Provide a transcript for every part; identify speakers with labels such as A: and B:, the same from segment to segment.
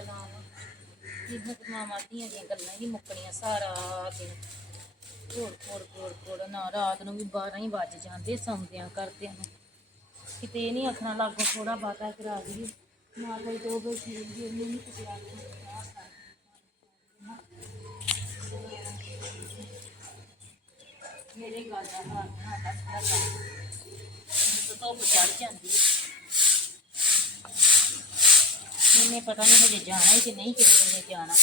A: ਮੇਰਾ ਨਾਮ ਇਹਨਾਂ ਮਾਮਾ ਧੀਆਂ ਦੀਆਂ ਗੱਲਾਂ ਹੀ ਮੁੱਕਣੀਆਂ ਸਾਰਾ ਦਿਨ ਕੋੜ ਕੋੜ ਕੋੜ ਕੋੜ ਨਾ ਰਾਤ ਨੂੰ ਵੀ 12 ਹੀ। ਵੱਜ ਜਾਂਦੇ ਸੌਂਦਿਆਂ ਕਰਦਿਆਂ ਨੂੰ ਕਿਤੇ ਨਹੀਂ ਆਖਣਾ ਲਾਗੋ ਥੋੜਾ ਬਾਤਾ ਕਰਾ ਦਈਏ ਨਾ ਕੋਈ ਦੋ ਬੈਠੀ ਰਹਿੰਦੀ ਨਹੀਂ ਕੁਝ ਮੇਰੇ ਗੱਲ ਦਾ ਹਾਲ ਨਾ ਦੱਸਦਾ ਜਾ ਮੈਨੂੰ ਚੜ ਜਾਂਦੀ ਹੈ ਇਹਨੇ ਪਤਾ ਨਹੀਂ ਹਜੇ ਜਾਣਾ ਹੀ ਕਿ ਨਹੀਂ ਕਿਸੇ ਨੇ ਜਾਣਾ।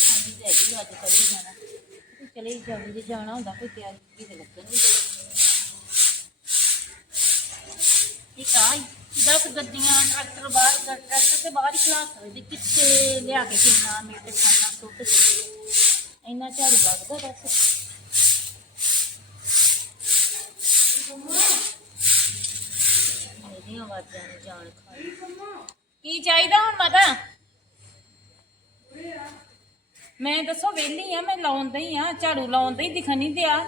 A: ਹਾਂਜੀ, ਤੇ ਹੈਗੀ ਅੱਜ ਚਲੇ ਜਾਣਾ। ਤੇ ਚਲੇ ਹੀ ਜੇ ਜਾਣਾ ਹੁੰਦਾ ਕੋਈ ਤਿਆਰੀ ਵੀ ਤੇ ਲੱਗਣ ਵੀ ਇੱਕ ਆਈ ਦਸ ਗੱਡੀਆਂ, ਟਰੈਕਟਰ ਬਾਹਰ, ਟਰੈਕਟਰ ਤੇ ਬਾਹਰ ਹੀ ਖਲਾ ਸਕਦੇ ਕਿੱਥੇ ਲਿਆ ਕੇ ਕਿੰਨਾ ਮੇਰੇ ਖਾਣਾ ਸੁੱਟ ਦਿੰਦੇ ਇੰਨਾ ਝਾੜੂ ਲੱਗਦਾ ਬਸ। ਮੇਰੀਆਂ ਆਵਾਜ਼ਾਂ ਨੇ ਜਾਣ ਖਾਈ ਕੀ ਚਾਹੀਦਾ ਹੁਣ ਮਾਤਾ? ਮੈਂ ਦੱਸੋ ਵਿਹਲੀ ਆ ਮੈਂ ਲਾਉਂਦਾ ਹੀ ਆ ਝਾੜੂ ਲਾਉਂਦਾ ਹੀ ਦਿਖਣ ਨਹੀਂ ਦਿਆ।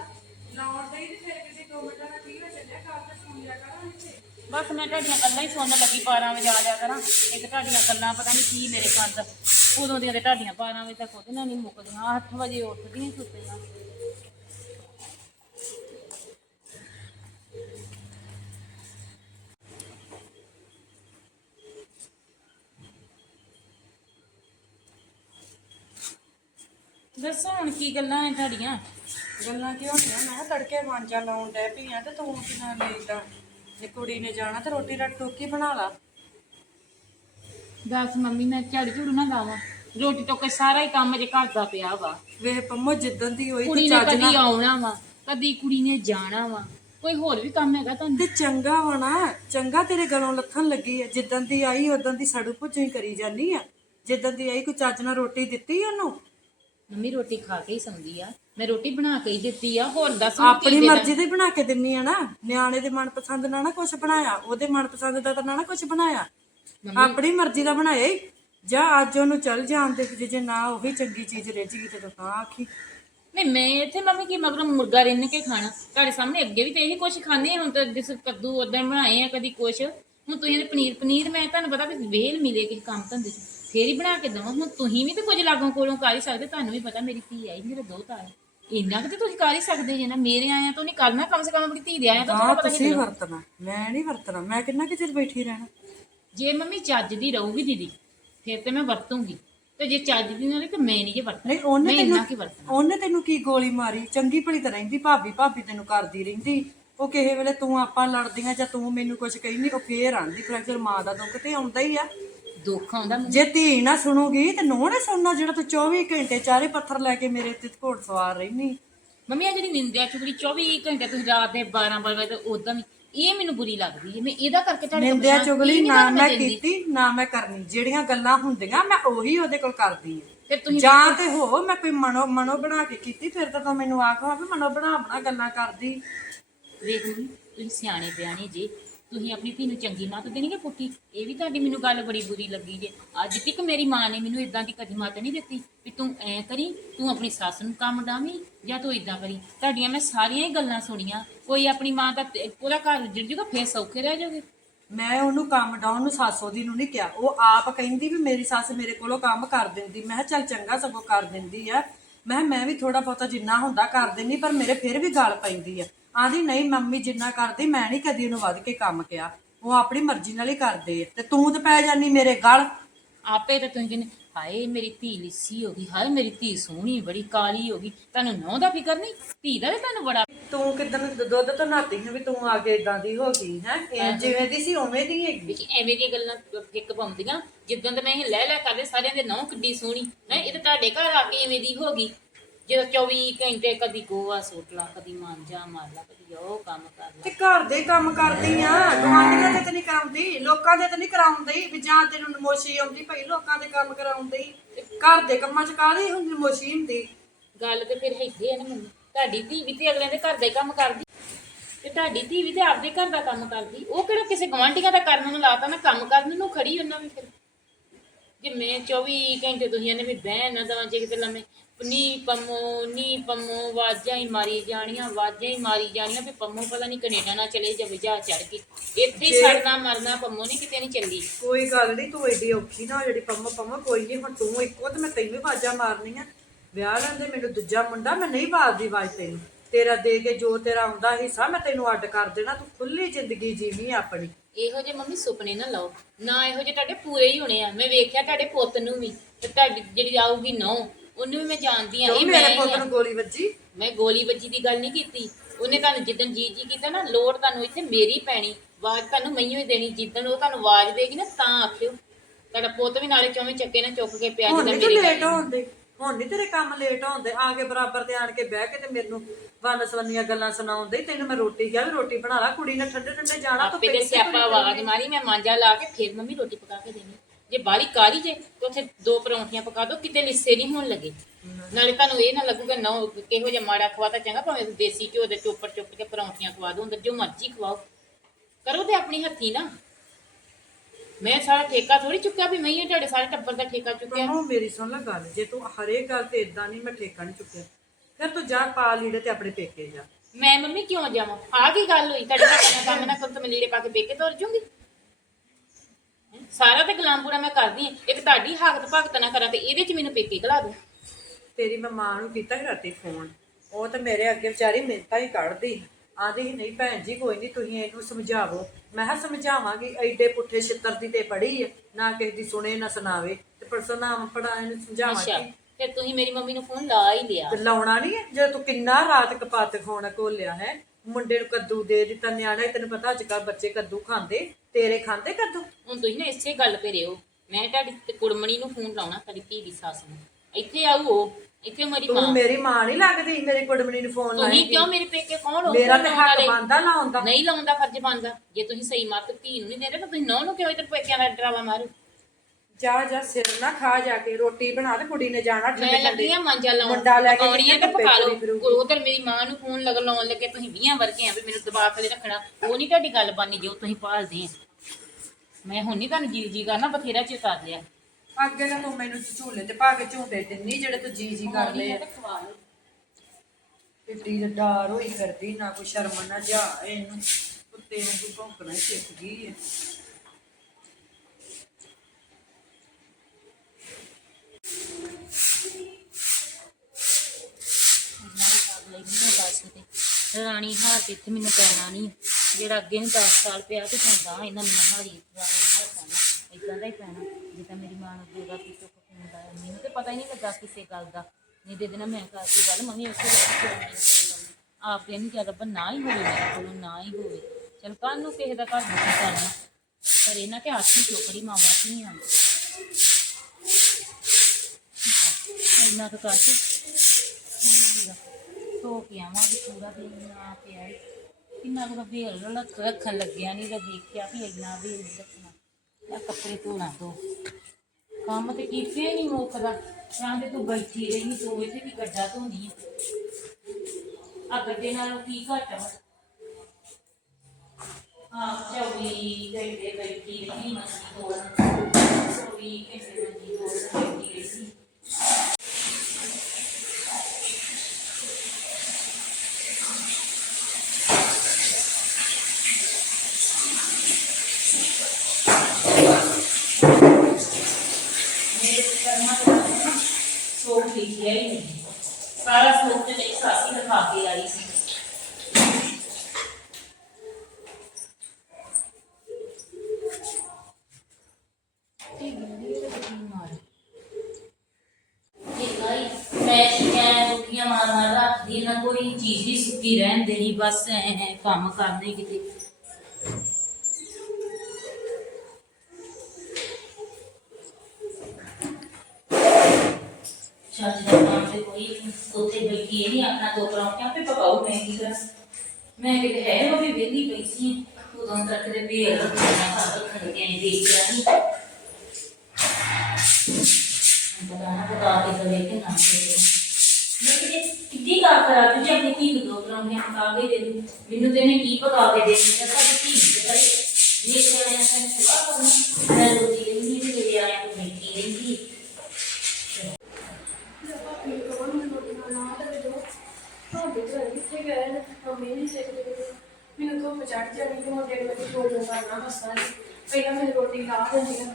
A: ਬਸ ਮੈਂ ਤੁਹਾਡੀਆਂ ਗੱਲਾਂ ਹੀ ਸੁਣਨ ਲੱਗੀ 12 ਵਜੇ ਆ ਜਾ ਕਰਾਂ। ਇੱਕ ਤੁਹਾਡੀਆਂ ਗੱਲਾਂ ਪਤਾ ਨਹੀਂ ਕੀ ਮੇਰੇ ਕੰਨ ਉਦੋਂ ਦੀਆਂ ਤੇ ਤੁਹਾਡੀਆਂ 12 ਵਜੇ ਤੱਕ ਉਹਦੇ ਨਾਲ ਨਹੀਂ ਮੁੱਕਦੀਆਂ। 8 ਵਜੇ ਉੱਠਦੀਆਂ ਸੁੱਤੀਆਂ। ਦੱਸੋ ਹੁਣ ਕੀ ਗੱਲਾਂ ਨੇ ਤੁਹਾਡੀਆਂ?
B: ਗੱਲਾਂ ਕੀ ਹੋਣੀਆਂ ਮੈਂ ਕਿਹਾ ਤੜਕੇ ਵਾਂਝਾ ਲਾਉਣ ਡੈ ਪਈ ਆ ਤੇ ਤੂੰ ਕਿਨਾਂ ਲੇਟਾ ਜੇ ਕੁੜੀ ਨੇ ਜਾਣਾ ਤੇ ਰੋਟੀ ਰੱਟ ਟੋਕੀ ਬਣਾ ਲਾ।
A: ਦੱਸ ਮੰਮੀ ਮੈਂ ਝਾੜੂ ਝੂੜੂ ਨਾ ਲਾਵਾਂ। ਰੋਟੀ ਕੋਈ ਸਾਰਾ ਹੀ ਕੰਮ ਜੇ ਘਰ ਦਾ ਪਿਆ ਵਾ।
B: ਵੇਖ ਪੰਮੋ ਜਿੱਦਣ ਦੀ ਹੋਈ
A: ਕੁੜੀ
B: ਤੇ
A: ਨੇ
B: ਚੱਜ
A: ਕਦੀ
B: ਨਾਲ
A: ਆਉਣਾ ਵਾ ਕਦੀ ਕੁੜੀ ਨੇ ਜਾਣਾ ਵਾ। ਕੋਈ ਹੋਰ ਵੀ ਕੰਮ ਹੈਗਾ ਤੁਹਾਨੂੰ?
B: ਤੇ ਚੰਗਾ ਵਾ ਨਾ ਚੰਗਾ ਤੇਰੇ ਗਲੋਂ ਲੱਥਣ ਲੱਗੀ ਆ। ਜਿੱਦਣ ਦੀ ਆਈ ਉਦੋਂ ਦੀ ਸੜੂ ਭੁੱਜੂ ਹੀ ਕਰੀ ਜਾਨੀ ਆ। ਜਿੱਦਣ ਦੀ ਆਈ ਕੋਈ ਚੱਜ ਨਾਲ ਰੋਟੀ ਦਿੱਤੀ ਉਹਨੂੰ?
A: ਮੰਮੀ ਰੋਟੀ ਖਾ ਕੇ ਹੀ ਸੌਂਦੀ ਆ। ਮੈਂ ਰੋਟੀ ਬਣਾ ਕੇ ਹੀ ਦਿੱਤੀ ਆ ਹੋਰ ਦੱਸ ਹੁਣ ਕੀ
B: ਆਪਣੀ? ਮਰਜ਼ੀ ਦੀ ਬਣਾ ਕੇ ਦਿੰਨੀ ਆ ਨਾ। ਨਿਆਣੇ ਦੇ ਮਨਪਸੰਦ ਨਾਲ ਨਾ ਕੁਝ ਬਣਾਇਆ ਉਹਦੇ ਮਨਪਸੰਦ ਦਾ ਤਾਂ ਨਾ ਕੁਝ ਬਣਾਇਆ। ਆਪਣੀ ਮਰਜ਼ੀ ਦਾ ਬਣਾਇਆ ਈ। ਜਾਂ ਅੱਜ ਉਹਨੂੰ ਚੱਲ ਜਾਣ ਦੇ ਜੇ ਨਾ ਉਹੀ ਚੰਗੀ ਚੀਜ਼ ਰਿੱਝ ਗਈ ਤੇ ਤਾਂ ਆਖੀ।
A: ਨਹੀਂ ਮੈਂ ਇੱਥੇ ਮੰਮੀ ਕੀ ਮਗਰੋਂ ਮੁਰਗਾ ਰਿੰਨ ਕੇ ਖਾਣਾ। ਤੁਹਾਡੇ ਸਾਹਮਣੇ ਅੱਗੇ ਵੀ ਤੇ ਇਹੀ ਕੁਛ ਖਾਂਦੇ ਹੁਣ ਤਾਂ ਜਿਸ ਕੱਦੂ ਉਦਾਂ ਬਣਾਏ ਆ ਕਦੀ ਕੁਛ। ਹੁਣ ਤੁਸੀਂ ਇਹਦੇ ਪਨੀਰ ਪਨੀਰ ਮੈਂ ਤੁਹਾਨੂੰ ਪਤਾ ਵੀ ਵੇਲ ਮਿਲੇ ਕਿਸੇ ਕੰਮ ਧੰਦੇ 'ਚ। ਫੇਰ ਹੀ ਬਣਾ ਕੇ ਦਵਾਂ। ਹੁਣ ਤੁਸੀਂ ਵੀ ਤੇ ਕੁਝ ਲਾਗੋਂ ਕੋਲੋਂ ਕਰ ਹੀ ਸਕਦੇ ਤੁਹਾਨੂੰ ਵੀ ਪਤਾ ਮੇਰੀ ਧੀ ਆਈ ਮੇਰਾ ਦੋਤਾ ਆਇਆ ਇੰਨਾ ਕਿ ਤੇ ਤੁਸੀਂ ਕਰ ਹੀ ਸਕਦੇ ਜੇ ਨਾ ਮੇਰੇ ਆਇਆ ਤਾਂ ਨਹੀਂ ਕਰਨਾ ਕਮ ਸੇ ਕਮ ਆਪਣੀ ਧੀ ਦੇ ਆਇਆ ਤਾਂ ਤੁਹਾਨੂੰ ਪਤਾ
B: ਤੁਸੀਂ
A: ਹੀ
B: ਵਰਤਣਾ ਮੈਂ ਨਹੀਂ ਵਰਤਣਾ ਮੈਂ ਕਿੰਨਾ ਕਿ ਚਿਰ ਬੈਠੀ ਰਹਿਣਾ?
A: ਜੇ ਮੰਮੀ ਚੱਜ ਦੀ ਰਹੂਗੀ ਦੀਦੀ ਫਿਰ ਤੇ ਮੈਂ ਵਰਤੂੰਗੀ। ਤੇ ਜੇ ਚੱਜ ਦੀ ਨਾ ਰਹੀ ਤੇ ਮੈਂ ਨਹੀਂ ਜੇ ਵਰਤਣਾ।
B: ਨਹੀਂ ਉਹਨੇ ਤੈਨੂੰ
A: ਇੰਨਾ ਕੀ ਵਰਤਣਾ?
B: ਉਹਨੇ ਤੈਨੂੰ ਕੀ ਗੋਲੀ ਮਾਰੀ? ਚੰਗੀ ਭਲੀ ਤਾਂ ਰਹਿੰਦੀ ਭਾਬੀ ਭਾਬੀ ਤੈਨੂੰ ਕਰਦੀ ਰਹਿੰਦੀ। ਉਹ ਕਿਸੇ ਵੇਲੇ ਤੂੰ ਆਪਾਂ ਲੜਦੀਆਂ ਜਾਂ ਤੂੰ ਮੈਨੂੰ ਕੁਝ ਕਹਿੰਦੀ ਉਹ ਫੇਰ ਆਂਦੀ ਫਿਰ ਮਾਂ ਦਾ ਦੁੱਖ ਤੇ ਆਉਂਦਾ ਹੀ ਆ।
A: ਦੁੱਖ ਆਉਂਦਾ ਮੈਨੂੰ।
B: ਜੇ ਧੀ ਨਾ ਸੁਣੂਗੀ ਤੇ ਨੂੰਹ ਨੇ ਸੁਣਨਾ ਜਿਹੜਾ ਤੂੰ 24 ਘੰਟੇ ਚਾਰੇ ਪੱਥਰ ਲੈ ਕੇ ਮੇਰੇ ਤੇ ਘੋੜ ਸਵਾਰ ਰਹਿਨੀ।
A: ਮੰਮੀ ਆ ਜਿਹੜੀ ਨਿੰਦਿਆ ਚੁਗਲੀ 24 ਘੰਟੇ ਤੁਸੀਂ ਰਾਤ ਦੇ 12 ਵਜੇ ਤੇ ਉਦਾਂ ਵੀ ਇਹ ਮੈਨੂੰ ਬੁਰੀ ਲੱਗਦੀ ਹੈ। ਮੈਂ ਇਹਦਾ ਕਰਕੇ ਤੁਹਾਡੇ ਕੋਲ
B: ਨਿੰਦਿਆ
A: ਪਛਾਣ-
B: ਚੁਗਲੀ
A: ਇਹ ਨੀ
B: ਮੈਂ
A: ਦਿੰਦੀ।
B: ਕੀਤੀ ਨਾ ਮੈਂ ਕਰਨੀ। ਜਿਹੜੀਆਂ ਗੱਲਾਂ ਹੁੰਦੀਆਂ ਮੈਂ ਉਹੀ ਉਹਦੇ ਕੋਲ ਕਰਦੀ ਆ
A: ਫਿਰ ਤੁਸੀਂ
B: ਜਾਂ ਤੇ ਹੋ ਮੈਂ ਕੋਈ ਮਨੋ ਮਨੋ ਬਣਾ ਕੇ ਕੀਤੀ ਫਿਰ ਤਾਂ ਤੂੰ ਮੈਨੂੰ ਆਖੋ ਵੀ ਮਨੋ ਬਣਾ ਬਣਾ ਗੱਲਾਂ ਕਰਦੀ।
A: ਵੇਖ ਮੰਮੀ ਤੁਸੀਂ ਸਿਆਣੇ ਬਿਆਣੇ ਜੇ। ਤੁਸੀਂ ਆਪਣੀ ਧੀ ਨੂੰ ਚੰਗੀ ਮੱਤ ਦੇਣੀ ਕਿ ਪੁੱਠੀ ਇਹ ਵੀ ਤੁਹਾਡੀ ਮੈਨੂੰ ਗੱਲ ਬੜੀ ਬੁਰੀ ਲੱਗੀ ਜੇ। ਅੱਜ ਤੱਕ ਮੇਰੀ ਮਾਂ ਨੇ ਮੈਨੂੰ ਇਦਾਂ ਦੀ ਕਦੀ ਮੱਤ ਨਹੀਂ ਦਿੱਤੀ ਵੀ ਤੂੰ ਐ ਕਰੀ, ਤੂੰ ਆਪਣੀ ਸੱਸ ਨੂੰ ਕੰਮ ਡਾਵੀਂ ਜਾਂ ਤੂੰ ਇਦਾਂ ਕਰੀ। ਤੁਹਾਡੀਆਂ ਮੈਂ ਸਾਰੀਆਂ ਹੀ ਗੱਲਾਂ ਸੁਣੀਆਂ। ਕੋਈ ਆਪਣੀ ਮਾਂ ਦਾ ਤੇ- ਉਹਦਾ ਘਰ ਉੱਜੜ ਜੂਗਾ, ਫੇਰ ਸੌਖੇ ਰਹਿ ਜਾਓਗੇ।
B: ਮੈਂ ਉਹਨੂੰ ਕੰਮ ਡਾਉਣ ਨੂੰ ਸੱਸ ਉਹਦੀ ਨੂੰ ਨਹੀਂ ਕਿਹਾ। ਉਹ ਆਪ ਕਹਿੰਦੀ ਵੀ ਮੇਰੀ ਸੱਸ ਮੇਰੇ ਕੋਲੋਂ ਕੰਮ ਕਰ ਦਿੰਦੀ। ਮੈਂ ਕਿਹਾ, ਚੱਲ ਚੰਗਾ ਸਗੋਂ ਕਰ ਦਿੰਦੀ ਆ। ਮੈਂ ਕਿਹਾ, ਮੈਂ ਵੀ ਥੋੜਾ ਬਹੁਤਾ ਜਿੰਨਾ ਹੁੰਦਾ ਕਰ ਦਿੰਦੀ, ਪਰ ਮੇਰੇ ਫਿਰ ਵੀ ਗੱਲ ਪੈਂਦੀ ਆ। ਆਂਦੀ ਨਹੀਂ ਮੰਮੀ ਜਿੰਨਾ ਕਰਦੀ ਮੈਂ ਨਹੀਂ ਕਦੀ ਉਹਨੂੰ ਵੱਧ ਕੇ ਕੰਮ ਕਿਹਾ। ਉਹ ਆਪਣੀ ਮਰਜ਼ੀ ਨਾਲ ਹੀ ਕਰਦੇ ਆ। ਤੇ ਤੂੰ ਤੇ ਪੈ ਜਾਨੀ ਮੇਰੇ ਗਲ।
A: ਆਪੇ ਤਾਂ ਤੁਸੀਂ ਕਹਿੰਦੇ ਹਾਏ ਮੇਰੀ ਧੀ ਲਿੱਸੀ ਹੋ ਗਈ ਹਾਏ ਮੇਰੀ ਧੀ ਸੋਹਣੀ ਬੜੀ ਕਾਲੀ ਹੋ ਗਈ। ਤੁਹਾਨੂੰ ਨਹੁੰ ਦਾ ਫਿਕਰ ਨਹੀਂ? ਧੀ ਦਾ ਤਾਂ ਤੁਹਾਨੂੰ ਬੜਾ
B: ਤੂੰ ਕਿਦਨ ਦੁੱਧ ਤੋਂ ਨਾਤੀ ਹੈ ਵੀ ਤੂੰ ਆ ਕੇ ਇਦਾਂ ਦੀ ਹੋ ਗਈ ਹੈ? ਜਿਵੇਂ ਦੀ ਸੀ ਉਵੇਂ ਦੀ ਹੈਗੀ।
A: ਵਿੱਚ ਐਵੇਂ ਦੀਆਂ ਗੱਲਾਂ ਫਿੱਕ ਪਾਉਂਦੀਆਂ। ਜਿੱਦਾਂ ਤੇ ਮੈਂ ਇਹ ਲੈ ਲੈ ਕਰਦੇ ਸਾਰਿਆਂ ਦੇ ਨਹੁੰ ਕਿੱਡੀ ਸੋਹਣੀ। ਹੈ ਇਹ ਤਾਂ ਤੁਹਾਡੇ ਘਰ ਆ ਕੇ ਐਵੇਂ ਦੀ ਹੋ ਗਈ। ਜਦੋਂ 24 ਘੰਟੇ ਕਦੀ ਗੋਆ ਸੁੱਟ ਲਾ ਕਦੀ ਮਾਂਜਾ ਮਾਰ ਲਾ ਕਦੀ ਉਹ ਕੰਮ ਕਰ ਲਾ।
B: ਤੇ ਘਰ ਦੇ ਕੰਮ ਕਰਦੀ ਆ। ਗਵਾਂਢੀਆਂ ਦੇ ਤੇ ਨਹੀਂ ਕਰਾਉਂਦੀ ਲੋਕਾਂ ਦੇ ਤੇ ਨਹੀਂ ਕਰਾਉਂਦੀ ਵੀ ਜਾਂ ਤੈਨੂੰ ਨਮੋਸ਼ੀ ਆਉਂਦੀ ਭਈ ਲੋਕਾਂ ਦੇ ਕੰਮ ਕਰਾਉਂਦੀ। ਘਰ ਦੇ ਕੰਮਾਂ 'ਚ ਕਾਹਦੀ ਹੁੰਦੀ ਨਮੋਸ਼ੀ ਹੁੰਦੀ?
A: ਗੱਲ ਤੇ ਫਿਰ ਇੱਥੇ ਆ ਨਾ ਮੰਮੀ ਤੁਹਾਡੀ ਧੀ ਵੀ ਤੇ ਅਗਲਿਆਂ ਦੇ ਘਰ ਦਾ ਹੀ ਕੰਮ ਕਰਦੀ। ਤੇ ਤੁਹਾਡੀ ਧੀ ਵੀ ਤੇ ਆਪਦੇ ਘਰ ਦਾ ਕੰਮ ਕਰਦੀ। ਉਹ ਕਿਹੜਾ ਕਿਸੇ ਗਵਾਂਢੀਆਂ ਦਾ ਕਰਨ ਨੂੰ ਲਾਤਾ ਨਾ ਕੰਮ ਕਰਨ ਨੂੰ ਖੜੀ ਉਹਨਾਂ ਵੀ ਫਿਰ। ਜੇ ਮੈਂ 24 ਘੰਟੇ ਤੁਸੀਂ ਇਹਨੇ ਵੀ ਬਹਿ ਨਾ ਦਵਾਂ ਜੇ ਕਿਤੇ ਲੰਮੇ ਨੀ ਪੰਮੋ ਨੀ ਪੰਮੋ ਵਾਜਾਂ ਹੀ ਮਾਰੀ ਜਾਣੀਆਂ ਵਾਜਾਂ ਹੀ ਮਾਰੀ ਜਾਣੀਆਂ ਵੀ ਪੰਮੋ ਪਤਾ ਨਹੀਂ ਕੈਨੇਡਾ ਨਾ ਚਲੇ ਜਾਵੇ ਜਾ ਚੜ ਕੇ ਇੱਥੇ ਹੀ
B: ਜੇ-
A: ਮਰਨਾ ਪੰਮੋ ਨਹੀਂ ਕਿਤੇ ਨਹੀਂ ਚੱਲੀ।
B: ਕੋਈ ਗੱਲ ਨਹੀਂ ਤੂੰ ਏਡੀ ਔਖੀ ਨਾ ਹੋ ਜਿਹੜੀ ਪੰਮ ਪੰਮ ਕੋਈ ਨਹੀਂ ਹੁਣ ਤੂੰ ਇੱਕੋ ਤੇ ਮੈਂ ਤੈਨੂੰ ਹੀ ਆਵਾਜ਼ਾਂ ਮਾਰਨੀਆਂ। ਵਿਆਹ ਲੈਂਦੇ ਮੈਨੂੰ ਦੂਜਾ ਮੁੰਡਾ ਮੈਂ ਨਹੀਂ ਬਾਜ਼ਦੀ ਆਵਾਜ਼ ਤੈਨੂੰ। ਤੇਰਾ ਦੇ ਕੇ ਜੋ ਤੇਰਾ ਆਉਂਦਾ ਹਿੱਸਾ ਮੈਂ ਤੈਨੂੰ ਅੱਡ ਕਰ ਦੇਣਾ ਤੂੰ ਖੁੱਲੀ ਜ਼ਿੰਦਗੀ ਜੀਵੀ ਆਪਣੀ।
A: ਇਹੋ ਜਿਹੇ ਮੰਮੀ ਸੁਪਨੇ ਨਾ ਲਓ। ਨਾ ਇਹੋ ਜਿਹੇ ਤੁਹਾਡੇ ਪੂਰੇ ਹੀ ਹੋਣੇ ਆ। ਮੈਂ ਵੇਖਿਆ ਤੁਹਾਡੇ ਪੁੱਤ ਨੂੰ ਵੀ ਤੇ ਤੁਹਾਡੀ ਜਿਹੜੀ ਆਊਗੀ ਨੌ ਉਹਨੂੰ ਵੀ ਮੈਂ ਜਾਣਦੀ ਆ ਇਹ ਮੈਂ
B: ਮੇਰੇ ਪੁੱਤ। ਨੂੰ ਗੋਲੀ ਵੱਜੀ?
A: ਮੈਂ ਗੋਲੀ ਵੱਜੀ ਦੀ ਗੱਲ ਨਹੀਂ ਕੀਤੀ। ਉਹਨੇ ਤੁਹਾਨੂੰ ਜਿੱਦਣ ਜੀ ਜੀ ਕੀਤਾ ਨਾ ਲੋੜ ਤੁਹਾਨੂੰ ਇੱਥੇ ਮੇਰੀ ਪੈਣੀ। ਆਵਾਜ਼ ਤੁਹਾਨੂੰ ਮੈਨੂੰ ਹੀ ਦੇਣੀ ਜਿੱਦਣ ਉਹ ਤੁਹਾਨੂੰ ਆਵਾਜ਼ ਦੇਗੀ ਨਾ ਤਾਂ ਆਖਿਓ। ਤੁਹਾਡਾ ਪੁੱਤ ਵੀ ਨਾਲੇ ਚੌਵੇਂ ਚੱਕੇ ਨਾਲ ਚੁੱਕ ਕੇ ਪਿਆ
B: ਹੁਣ
A: ਜਿੱਦਾਂ
B: ਨਹੀਂ ਤੂੰ
A: ਮੇਰੀ
B: ਲੇਟ
A: ਗੱਲ
B: ਹੋਣ ਨਹੀਂ ਤੇਰੇ ਕੰਮ ਲੇਟ ਹੋਣਦੇ ਆ ਕੇ ਬਰਾਬਰ ਤੇ ਆਣ ਕੇ ਬਹਿ ਕੇ ਤੇ ਮੈਨੂੰ ਵੰਨ ਸਵੰਨੀਆਂ ਗੱਲਾਂ ਸੁਣਾਉਂਦੇ। ਤੈਨੂੰ ਮੈਂ ਰੋਟੀ ਕਿਹਾ ਵੀ ਰੋਟੀ ਬਣਾ ਲਾ। ਕੁੜੀ ਨੇ ਠੰਡੇ ਠੰਡੇ ਜਾਣਾ ਤੂੰ
A: ਆਪੇ ਦੇ ਸਿਆਪਾ ਆਵਾਜ਼ ਮਾਰੀ ਮੈਂ ਮਾਂਜਾ ਲਾ ਕੇ ਫਿਰ ਮੰਮੀ ਰੋਟੀ ਪਕਾ ਕੇ ਦੇਣੀ। ਜੇ ਬਾਹਲੀ ਕਾਲੀ ਜੇ ਤੇ ਉੱਥੇ ਦੋ ਪਰੌਂਠੀਆਂ ਪਕਾ ਦਿਓ ਕਿਤੇ ਲਿੱਸੇ ਨਹੀਂ ਹੋਣ ਲੱਗੇ। ਨਾਲੇ ਤੁਹਾਨੂੰ ਇਹ ਨਾ ਲੱਗੂਗਾ ਨਾ ਕਿਹੋ ਜਿਹਾ ਮਾੜਾ ਖਵਾਤਾ ਚੰਗਾ ਭਾਵੇਂ ਦੇਸੀ ਘਿਓ ਦੇ ਚੋਪਰ ਚੁੱਪ ਕੇ ਪਰੌਂਠੀਆਂ ਖਵਾ ਦਿਓ ਅੰਦਰ ਜੋ ਮਰਜ਼ੀ ਖਵਾਓ। ਕਰੋ ਤੇ ਆਪਣੀ ਹੱਥੀ ਨਾ। ਮੈਂ ਸਾਰਾ ਠੇਕਾ ਥੋੜੀ ਚੁੱਕਿਆ ਵੀ ਮੈਂ ਹੀ ਤੁਹਾਡੇ ਸਾਰੇ ਟੱਬਰ ਦਾ ਠੇਕਾ ਚੁੱਕਿਆ।
B: ਕਹੋ ਮੇਰੀ ਸੁਣ ਲੈ ਗੱਲ ਜੇ ਤੂੰ ਹਰੇਕ ਗੱਲ ਤੇ ਇਦਾਂ ਨਹੀਂ ਮੈਂ ਠੇਕਾ ਨਹੀਂ ਚੁੱਕਿਆ। ਫਿਰ ਤੂੰ ਜਾ ਪਾ ਲੀੜੇ ਤੇ ਆਪਣੇ ਪੇਕੇ ਜਾ।
A: ਮੈਂ ਮੰਮੀ ਕਿਉਂ ਜਾਵਾਂ? ਆ ਕੀ ਗੱਲ ਹੋਈ ਤੁਹਾਡੇ ਨਾਲ ਕੰਮ ਨਾ ਕਰ ਤਾਂ ਮੈਂ ਲੀੜੇ ਪਾ ਕੇ ਬੇਕੇ ਤੁਰ ਜੂੰਗੀ? ਸਾਰਾ ਤੇ ਗੁਲਾਮ ਪੂਰਾ ਮੈਂ ਕਰਦੀ ਹਾਂ। ਇੱਕ ਤੁਹਾਡੀ ਹੱਕ ਭਗਤ ਨਾ ਕਰਾਂ ਤੇ ਇਹਦੇ ਚ ਮੈਨੂੰ ਪੇਕੇ ਘਲਾ ਦੋ
B: ਤੇਰੀ ਮੈਂ ਮਾਂ ਨੂੰ ਕੀਤਾ ਸੀ ਰਾਤੀ ਫੋਨ ਉਹ ਤਾਂ ਮੇਰੇ ਅੱਗੇ ਵਿਚਾਰੀ ਮਿੰਤਾਂ ਹੀ ਕੱਢਦੀ। ਆਂਦੀ ਸੀ ਨਹੀਂ ਭੈਣ ਜੀ ਕੋਈ ਨਹੀਂ ਤੁਸੀਂ ਇਹਨੂੰ ਸਮਝਾਵੋ। ਮੈਂ ਕਿਹਾ ਸਮਝਾਵਾਂਗੀ ਐਡੇ ਪੁੱਠੇ ਛਿੱਤਰ ਦੀ ਤੇ ਪੜੀ ਹੈ ਨਾ ਕਿਸੇ ਦੀ ਸੁਣੇ ਨਾ ਸੁਣਾਵੇ। ਤੇ ਪਰਸੋਂ ਨਾਮ ਪੜਾ ਇਹਨੂੰ
A: ਅੱਛਾ
B: ਸਮਝਾਵਾਂਗੀ
A: ਫਿਰ ਤੁਸੀਂ ਮੇਰੀ ਮੰਮੀ ਨੂੰ ਫੋਨ ਲਾ ਹੀ ਲਿਆ।
B: ਤੇ ਲਾਉਣਾ ਨਹੀਂ ਹੈ? ਜੇ ਤੂੰ ਕਿੰਨਾ ਰਾਤ ਕਪਾਤ ਖਾਣਾ ਘੋਲਿਆ ਹੈ ਮੁੰਡੇ ਨੂੰ ਕੱਦੂ ਦੇ ਦਿੱਤਾ ਨਿਆਣਾ ਤੈਨੂੰ ਪਤਾ ਅੱਜ ਕੱਲ੍ਹ ਬੱਚੇ ਕੱਦੂ ਖਾਂਦੇ ਤੇਰੇ ਖਾਂਦੇ ਕੱਦੂ?
A: ਹੁਣ ਤੁਸੀਂ ਨਾ ਇਸੇ ਗੱਲ ਤੇ ਰਿਓ ਮੈਂ ਤੁਹਾਡੀ ਤੇ ਕੁੜਮਣੀ ਨੂੰ ਫੋਨ ਲਾਉਣਾ ਤੁਹਾਡੀ ਧੀ ਦੀ ਸੱਸ ਨੂੰ। ਇੱਥੇ ਆਊ ਉਹ ਇੱਥੇ ਮੇਰੀ ਮਾਂ।
B: ਤੂੰ ਮੇਰੀ ਮਾਂ ਨਹੀਂ ਲੱਗਦੀ ਮੇਰੀ ਕੁੜਮਣੀ ਨੂੰ ਫੋਨ
A: ਤੁਸੀਂ
B: ਲਾਏਗੀ।
A: ਕਿਉਂ ਮੇਰੇ ਪੇਕੇ ਕੌਣ ਹੋ?
B: ਮੇਰਾ ਤੇ ਹੱਕ? ਬਣਦਾ ਲਾਉਣ ਦਾ।
A: ਨਹੀਂ ਲਾਉਂਦਾ ਫਰਜ਼ ਬਣਦਾ। ਜੇ ਤੁਸੀਂ ਸਹੀ ਮੱਤ ਧੀ ਨੂੰ ਨਹੀਂ ਦੇ ਰਹੇ ਤਾਂ ਤੁਸੀਂ ਨੌ ਨੂੰ ਕਿਉਂ ਇਧਰ ਪੇਕਿਆਂ ਦਾ ਡਰਾਵਾ ਮਾਰੋ?
B: ਜਾ ਜਾ ਸਿਰ ਨਾ ਖਾ ਜਾ ਕੇ ਰੋਟੀ ਬਣਾ ਤੇ ਕੁੜੀ ਨੇ ਜਾਣਾ ਠੰਡੇ
A: ਮੈਂ
B: ਠੰਡੇ।
A: ਲੱਗੀ ਆ ਮਾਂਜਾ ਲਾਉਣ।
B: ਮੁੰਡਾ ਲੈ ਕੇ
A: ਪਕਾਉਣੀ ਆ ਤੇ ਪਕਾ। ਲਓ। ਉਧਰ ਮੇਰੀ ਮਾਂ ਨੂੰ ਫੋਨ ਲਗ ਲਾਉਣ ਲੱਗੇ ਤੁਸੀਂ 20 ਵਰਗੇ ਆ ਵੀ ਮੈਨੂੰ ਦਬਾਅ ਥਲੇ ਰੱਖਣਾ। ਉਹ ਨਹੀਂ ਤੁਹਾਡੀ ਗੱਲ ਬਾਨੀ ਜੋ ਤੁਸੀਂ ਭਾਲਦੇ ਆ। ਮੈਂ ਹੁਣ ਨਹੀਂ ਤੁਹਾਨੂੰ ਜੀ ਜੀ ਕਰਨਾ ਬਥੇਰਾ ਚਿਰ ਕਰ ਲਿਆ।
B: ਅੱਗੇ ਨਾ ਤੂੰ ਮੈਨੂੰ ਝੂਲੇ ਤੇ ਪਾ ਕੇ ਝੂਟੇ ਦਿੰਨੀ ਜਿਹੜੇ ਤੂੰ ਜੀ ਜੀ ਕਰ ਲਏ ਆ।
A: ਤੇ ਖਵਾ ਲਓ।
B: ਕਿੱਡੀ ਡਾਰ ਹੋਈ ਕਰਦੀ ਨਾ ਕੋਈ ਸ਼ਰਮ ਨਾ ਜਾ ਇਹਨੂੰ। ਕੁੱਤੇ ਨੂੰ ਕੋਈ ਭੌਂਕਣਾ ਹੀ ਸਿੱਖ ਗਈ ਹੈ
A: ਨਾਲ ਕਰ ਲਈ ਮੈਂ ਦੱਸ ਤੇ ਰਾਣੀ ਹਾਰ ਤੇ ਇੱਥੇ ਮੈਨੂੰ ਪੈਣਾ ਨਹੀਂ ਜਿਹੜਾ ਅੱਗੇ ਨੂੰ 10 ਸਾਲ ਪਿਆ ਤੇ ਹੁੰਦਾ ਇਹਨਾਂ ਮੈਨੂੰ ਹਾਰੀ ਰਾਣੀ ਹਾਰ ਪੈਣਾ ਇਦਾਂ ਦਾ ਹੀ ਪੈਣਾ। ਜਿੱਦਾਂ ਮੇਰੀ ਮਾਂ ਨੂੰ ਦੇਗਾ ਕਿ ਚੁੱਕ ਹੁੰਦਾ ਮੈਨੂੰ ਤੇ ਪਤਾ ਹੀ ਨਹੀਂ ਲੱਗਾ ਕਿਸੇ ਗੱਲ ਦਾ। ਨਹੀਂ ਦੇ ਦੇਣਾ ਮੈਂ ਕਰਤੀ ਗੱਲ ਮੰਮੀ ਉੱਥੇ ਰਹਿ ਕੇ ਨਹੀਂ ਲਾਉਂਦੀ ਆਪ ਇਹਨੂੰ ਜ਼ਿਆਦਾ ਹੀ ਹੋਵੇ, ਮੇਰੇ ਕੋਲੋਂ ਨਾ ਹੀ ਹੋਵੇ। ਚਲ ਕੱਲ ਨੂੰ ਕਿਸੇ ਦਾ ਘਰ ਨਹੀਂ ਕਰਨਾ। ਪਰ ਇਹਨਾਂ ਤੇ ਹੱਥ ਹੀ ਚੁੱਕੜੀ ਮਾਵਾ ਧੀਆਂ ਇੰਨਾ ਕੁ ਕਰਕੇ ਧੋ ਕੇ ਆਵਾਂਗੇ ਪੂਰਾ ਦਿਨ ਆ ਪਿਆ ਏ। ਕਿੰਨਾ ਕੁ ਵੇਲ ਰੱਖ ਰੱਖਣ ਲੱਗਿਆ ਨਹੀਂ ਤਾਂ ਦੇਖਿਆ ਵੀ ਇੰਨਾ ਵੇਲ ਨੀ ਰੱਖਣਾ। ਆ ਕੱਪੜੇ ਧੋਣਾ ਦੋ ਕੰਮ ਤੇ ਕੀਤੇ ਹੀ ਨਹੀਂ ਮੁੱਕਦਾ। ਜਾਂ ਤੇ ਤੂੰ ਬੈਠੀ ਰਹੀ ਤੂੰ ਇੱਥੇ ਵੀ ਗੱਡਾ ਧੋਣੀ ਆ। ਆ ਗੱਡੇ ਨਾਲ ਕੀ ਘੱਟ ਵਾ ਆ ਚੌਵੀ ਘੰਟੇ ਬੈਠੀ ਰਹੀ ਮਸੀ ਹੋਰ। ਚੌਵੀ ਘੰਟੇ ਮਸੀ ਹੋਰ, ਬੈਠੀ ਰਹੀ ਮੇਰੇ ਕਰਮਾਂ ਦੇ ਨਾਲ ਨਾ ਸੋਖ ਲਿਖਿਆ ਹੀ ਨਹੀਂ ਸਾਰਾ ਸੋਖ ਤੇ ਮੇਰੀ ਸਾਸੀ ਦਿਖਾ ਕੇ ਆਈ ਸੀ ਇਹ ਗੰਦੀ ਤੇ ਬੜੀ ਮਾਰ ਇਹ ਗਾਈ ਮੈਂ ਸ਼ਿਕਾਇਤ ਰੋਟੀਆਂ ਮਾਰ ਮਾਰ ਰੱਖਦੀ ਨਾ ਕੋਈ ਚੀਜ਼ ਵੀ ਸੁੱਕੀ ਰਹਿਣ ਦੇਣੀ ਬਸ ਐ ਕੰਮ ਕਰਨੇ ਕਿਤੇ ਚੱਲ ਦਾ ਕੰਮ ਤੇ ਕੋਈ ਉੱਥੇ ਬੈਠੀ ਇਹ ਨਹੀਂ ਆਪਣਾ ਦੋ ਪਰੌਂਠੇ ਆਪੇ ਪਕਾਉ ਮੈਂ ਕੀ ਕਰਾਂ ਮੈਂ ਕਿਤੇ ਹੈ ਉਹ ਵੀ ਵਿਹਲੀ ਪਈ ਸੀ ਉਦੋਂ ਤੱਕ ਦੇ ਭੇਲ ਰੱਖਣਾ ਘਰ ਰੱਖਣ ਲੱਗੇ ਨੇ ਦੇਖਿਆ ਨਹੀਂ ਪਤਾ ਨਾ ਪਤਾ ਕੇ ਤਾਂ ਲੈ ਕੇ ਨਾ ਦੇ ਮੈਂ ਕਿਤੇ ਕਿੱਡੀ ਕਾ ਕਰਾ ਤੁਝੇ ਆਪਣੀ ਧੀ ਨੂੰ ਦੋ ਪਰੌਂਠੇ ਪਕਾ ਕੇ ਦੇ ਦੂੰ ਮੈਨੂੰ ਤੇ ਨੇ ਕੀ ਪਕਾ ਕੇ ਦੇ ਦਿੱਤਾ ਤਾਂ ਧੀ ਨੂੰ ਕਰੇ ਇਹ ਤੇ ਆਇਆ ਤਾਂ ਸਵਾ ਕਰਨਾ ਮੈਂ ਰੋਟੀ ਨਹੀਂ ਤੇ ਆਇਆ ਭਾਬੀ ਜੀ ਕਿੱਥੇ
B: ਗਏ ਨੇ? ਮੰਮੀ ਨਹੀਂ ਸਿੱਖਦੇ ਕਿਤੇ ਮੈਨੂੰ
C: ਧੁੱਪ ਚੜ ਜਾਣੀ ਤੇ ਮੁੰਡੇ ਨੂੰ ਮੇਰੀ ਟੋਟੋ ਕਰਨਾ ਹੱਸਣਾ ਪਹਿਲਾਂ ਮੈਨੂੰ ਰੋਟੀ ਲਾ ਦਿੰਦੀ ਆ।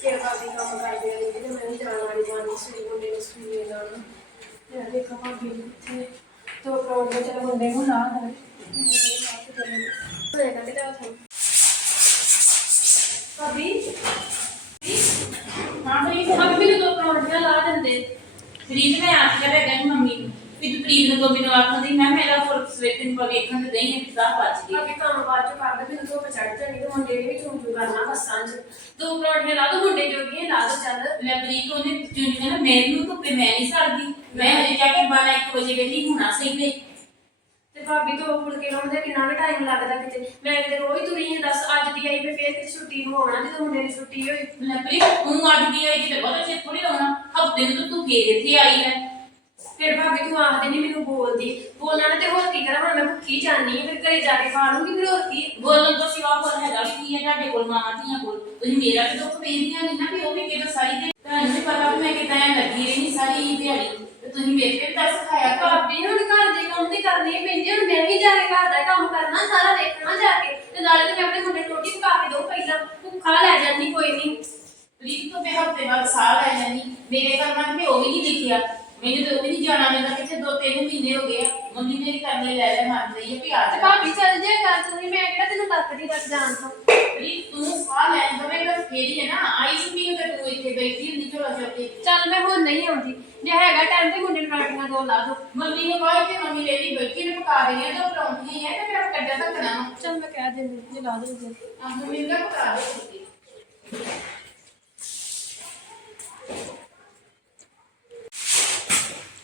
C: ਫਿਰ ਭਾਬੀ ਕੰਮ ਕਰਦੇ ਆ ਤੇ ਮੈਂ ਵੀ ਜਾਣ ਵਾਲੀ ਜਾਣੀ ਸੀ, ਮੁੰਡੇ ਨੂੰ ਸਕੂਲੇ ਲਾਉਣਾ ਮੈਂ ਦੇਖਾਂ ਭਾਬੀ ਜੀ ਕਿੱਥੇ ਤੋਂ ਪ੍ਰੋਬਲਮ ਹੈ ਚਲ ਮੁੰਡੇ ਨੂੰ ਨਾ ਕਰੇ। ਮੈਂ ਕਹਿੰਦੇ ਤਾਂ ਭਾਬੀ?
A: ਹਾਂ ਭਾਈ
C: ਭਾਬੀ ਮੈਨੂੰ ਦੋ ਪਰੌਂਠੀਆਂ ਲਾ ਦਿੰਦੇ।
A: ਰੀਤ ਨੇ ਆਖਿਆ ਹੈਗਾ ਮੰਮੀ ਨੂੰ। ਵੀ ਤੂੰ ਪ੍ਰੀਤ ਨੂੰ ਗੋਬੀ ਨੂੰ ਆਖਦੀ ਮੈਂ ਮੇਰਾ ਫੁਰ ਸਵੇਰ ਦਿਨ ਪਾ ਵੇਖਣ ਤੇ ਇੱਕ ਸਾਹ ਬਚ ਗਈ?
C: ਭਾਬੀ ਕੰਮ ਬਾਅਦ ਚ ਕਰਦੇ ਮੈਨੂੰ ਧੁੱਪ ਚੜ ਜਾਣੀ ਤੇ ਮੁੰਡੇ ਨੇ ਵੀ ਚੂੰ ਚੂੰ ਕਰਨਾ ਬੱਸਾਂ 'ਚ। ਦੋ ਪਰੌਂਠੀਆਂ ਲਾ ਦੋ ਮੁੰਡੇ ਜੋਗੀਆਂ ਲਾ ਦੋ ਚੱਲ।
A: ਲੈ ਪ੍ਰੀਤ ਉਹਨੇ ਚੁਣੀ ਨਾ ਮੈਨੂੰ ਧੁੱਪੇ ਮੈਂ ਨਹੀਂ ਸਕਦੀ ਮੈਂ ਹਜੇ ਜਾ ਕੇ 12 1 ਵਜੇ ਵੇਲੀ ਹੋਣਾ ਸਹੀ ਤੇ
C: ਤੇ ਭਾਬੀ ਤੋਂ ਫੁਲਕੇ ਲਾਉਂਦੇ ਕਿੰਨਾ ਕੁ ਟਾਈਮ ਲੱਗਦਾ ਕਿਤੇ। ਮੈਂ ਕਿਤੇ ਰੋਜ਼ ਤੁਰੀ ਹਾਂ ਦੱਸ ਅੱਜ ਦੀ ਆਈ ਮੈਂ ਫੇਰ ਕਿਤੇ ਛੁੱਟੀ ਨੂੰ ਆਉਣਾ ਜਦੋਂ ਮੁੰਡੇ ਦੀ ਛੁੱਟੀ ਹੋਈ।
A: ਲੈ ਪ੍ਰੀਤ ਤੂੰ ਅੱਜ ਦੀ ਆਈ ਕਿਤੇ ਬਹੁਤ ਚਿਰ ਥੋੜੀ ਆਉਣਾ ਹਫ਼ਤੇ ਨੂੰ ਤਾਂ ਤੂੰ ਫੇਰ ਇੱਥੇ ਆਈ ਹੈ।
C: ਫਿਰ ਭਾਬੀ ਤੂੰ ਆਖਦੇ ਨਹੀਂ ਮੈਨੂੰ ਬੋਲਦੀ। ਬੋਲਣਾ ਤੇ ਹੋਰ ਕੀ ਕਰਾਂ ਹੁਣ ਮੈਂ ਭੁੱਖੀ ਜਾਨੀ ਫਿਰ ਘਰੇ ਜਾ ਕੇ ਖਾ ਲੂੰਗੀ ਫਿਰ ਹੋਰ ਕੀ?
A: ਬੋਲਣ ਤੋਂ ਸਿਵਾ ਹੋਰ ਹੈਗਾ ਵੀ ਕੀ ਹੈ ਤੁਹਾਡੇ ਕੋਲ ਮਾਂ ਧੀਆਂ ਕੋਲ। ਤੁਸੀਂ ਮੇਰਾ ਵੀ ਦੁੱਖ ਵੇਖਦੀਆਂ ਨਹੀਂ ਨਾ ਵੀ ਉਹ ਵੀ ਕਿਹਦਾ ਸਾਰੀ ਦਿਨ ਤੁਹਾਨੂੰ ਵੀ ਪਤਾ ਵੀ ਮੈਂ ਕਿਦਾਂ ਲੱਗੀ ਰਹੀ ਸਾਰੀ ਦਿਹਾੜੀ। ਤੇ ਤੁਸੀਂ ਮੇਰੇ ਤੇ ਵੀ ਤਰਸ ਖਾਇਆ ਕਰੋ।
C: ਭਾਬੀ ਹੁਣ ਘਰ ਦੇ ਕੰਮ ਤੇ ਕਰਨੇ ਹੀ ਪੈਂਦੇ ਹੁਣ ਮੈਂ ਵੀ ਜਾ ਕੇ ਘਰ ਦਾ ਕੰਮ ਕਰਨਾ ਸਾਰਾ ਦੇਖਣਾ ਜਾ ਕੇ। ਤੇ ਨਾਲੇ ਤੇ ਮੈਂ ਆਪਣੇ ਮੁੰਡੇ ਨੂੰ ਰੋਟੀ ਪਕਾ ਕੇ ਦੋ ਪਹਿਲਾਂ। ਭੁੱਖਾ ਲੈ ਜਾਂਦੀ ਕੋਈ ਨਹੀਂ
A: ਪ੍ਰੀਤ ਤੋਂ ਤੇ ਹਫ਼ਤੇ ਬਾਅਦ ਸਾਹ ਲੈ ਲੈਣੀ ਮੇਰੇ ਕਰਮਾਂ ਤੇ ਉਹ ਵੀ ਨਹੀਂ ਲਿਖਿਆ ਮੈਨੂੰ ਤੇ ਉਹ ਵੀ ਨਹੀਂ ਜਾਣਾ ਪੈਂਦਾ ਕਿੱਥੇ ਦੋ ਤਿੰਨ ਮਹੀਨੇ ਹੋ ਗਏ ਆ। ਮੰਮੀ ਮੇਰੀ ਕਰਨੇ ਲੈ ਲੈ ਮੰਨ ਰਹੀ ਹੈ ਵੀ ਆ
C: ਤੇ
A: ਜਾ
C: ਭਾਬੀ ਚੱਲ ਜੇ ਕਰ ਤੂੰ ਵੀ ਮੈਂ ਕਿਹੜਾ ਤੈਨੂੰ ਤੱਕਦੀ ਰੱਖ ਜਾਣ ਤੋਂ।
A: ਪ੍ਰੀਤ ਤੂੰ ਸਾਹ ਲੈਣ ਦਵੇਂਗਾ ਫੇਰੀ ਹੈ ਨਾ। ਆਈ ਸੀ ਮੈਨੂੰ ਤੇ ਤੂੰ ਇੱਥੇ ਬੈਠੀ ਹੁੰਦੀ ਝੋਲਾ ਚੁੱਕ ਕੇ।
C: ਚੱਲ ਮੈਂ ਹੁਣ ਨਹੀਂ ਆਉਂਦੀ। ਜੇ ਹੈਗਾ ਟਾਈਮ ਤੇ ਮੁੰਡੇ ਨੂੰ ਰੋਟੀਆਂ ਦੋ ਲਾ ਦੋ।
A: ਮੰਮੀ ਨੂੰ ਕਹੋ ਕਿ ਮੰਮੀ ਮੇਰੀ ਬੈਠੀ ਨੇ ਪਕਾ ਦੇਣੀ ਤਾਂ ਪਰੌਂਠੀ ਹੈ ਤੇ ਮੇਰਾ ਕੱਢਿਆ ਧੱਕਣਾ ਵਾ।
C: ਚੱਲ ਮੈਂ ਕਹਿ ਦਿੰਦੀ ਜੇ ਲਾ ਦਿੰਦੀ
A: ਆਹ ਮੰਮੀ ਨੂੰ ਕਹਿ ਪਕਾ ਦੇ। ਛੇਤੀ।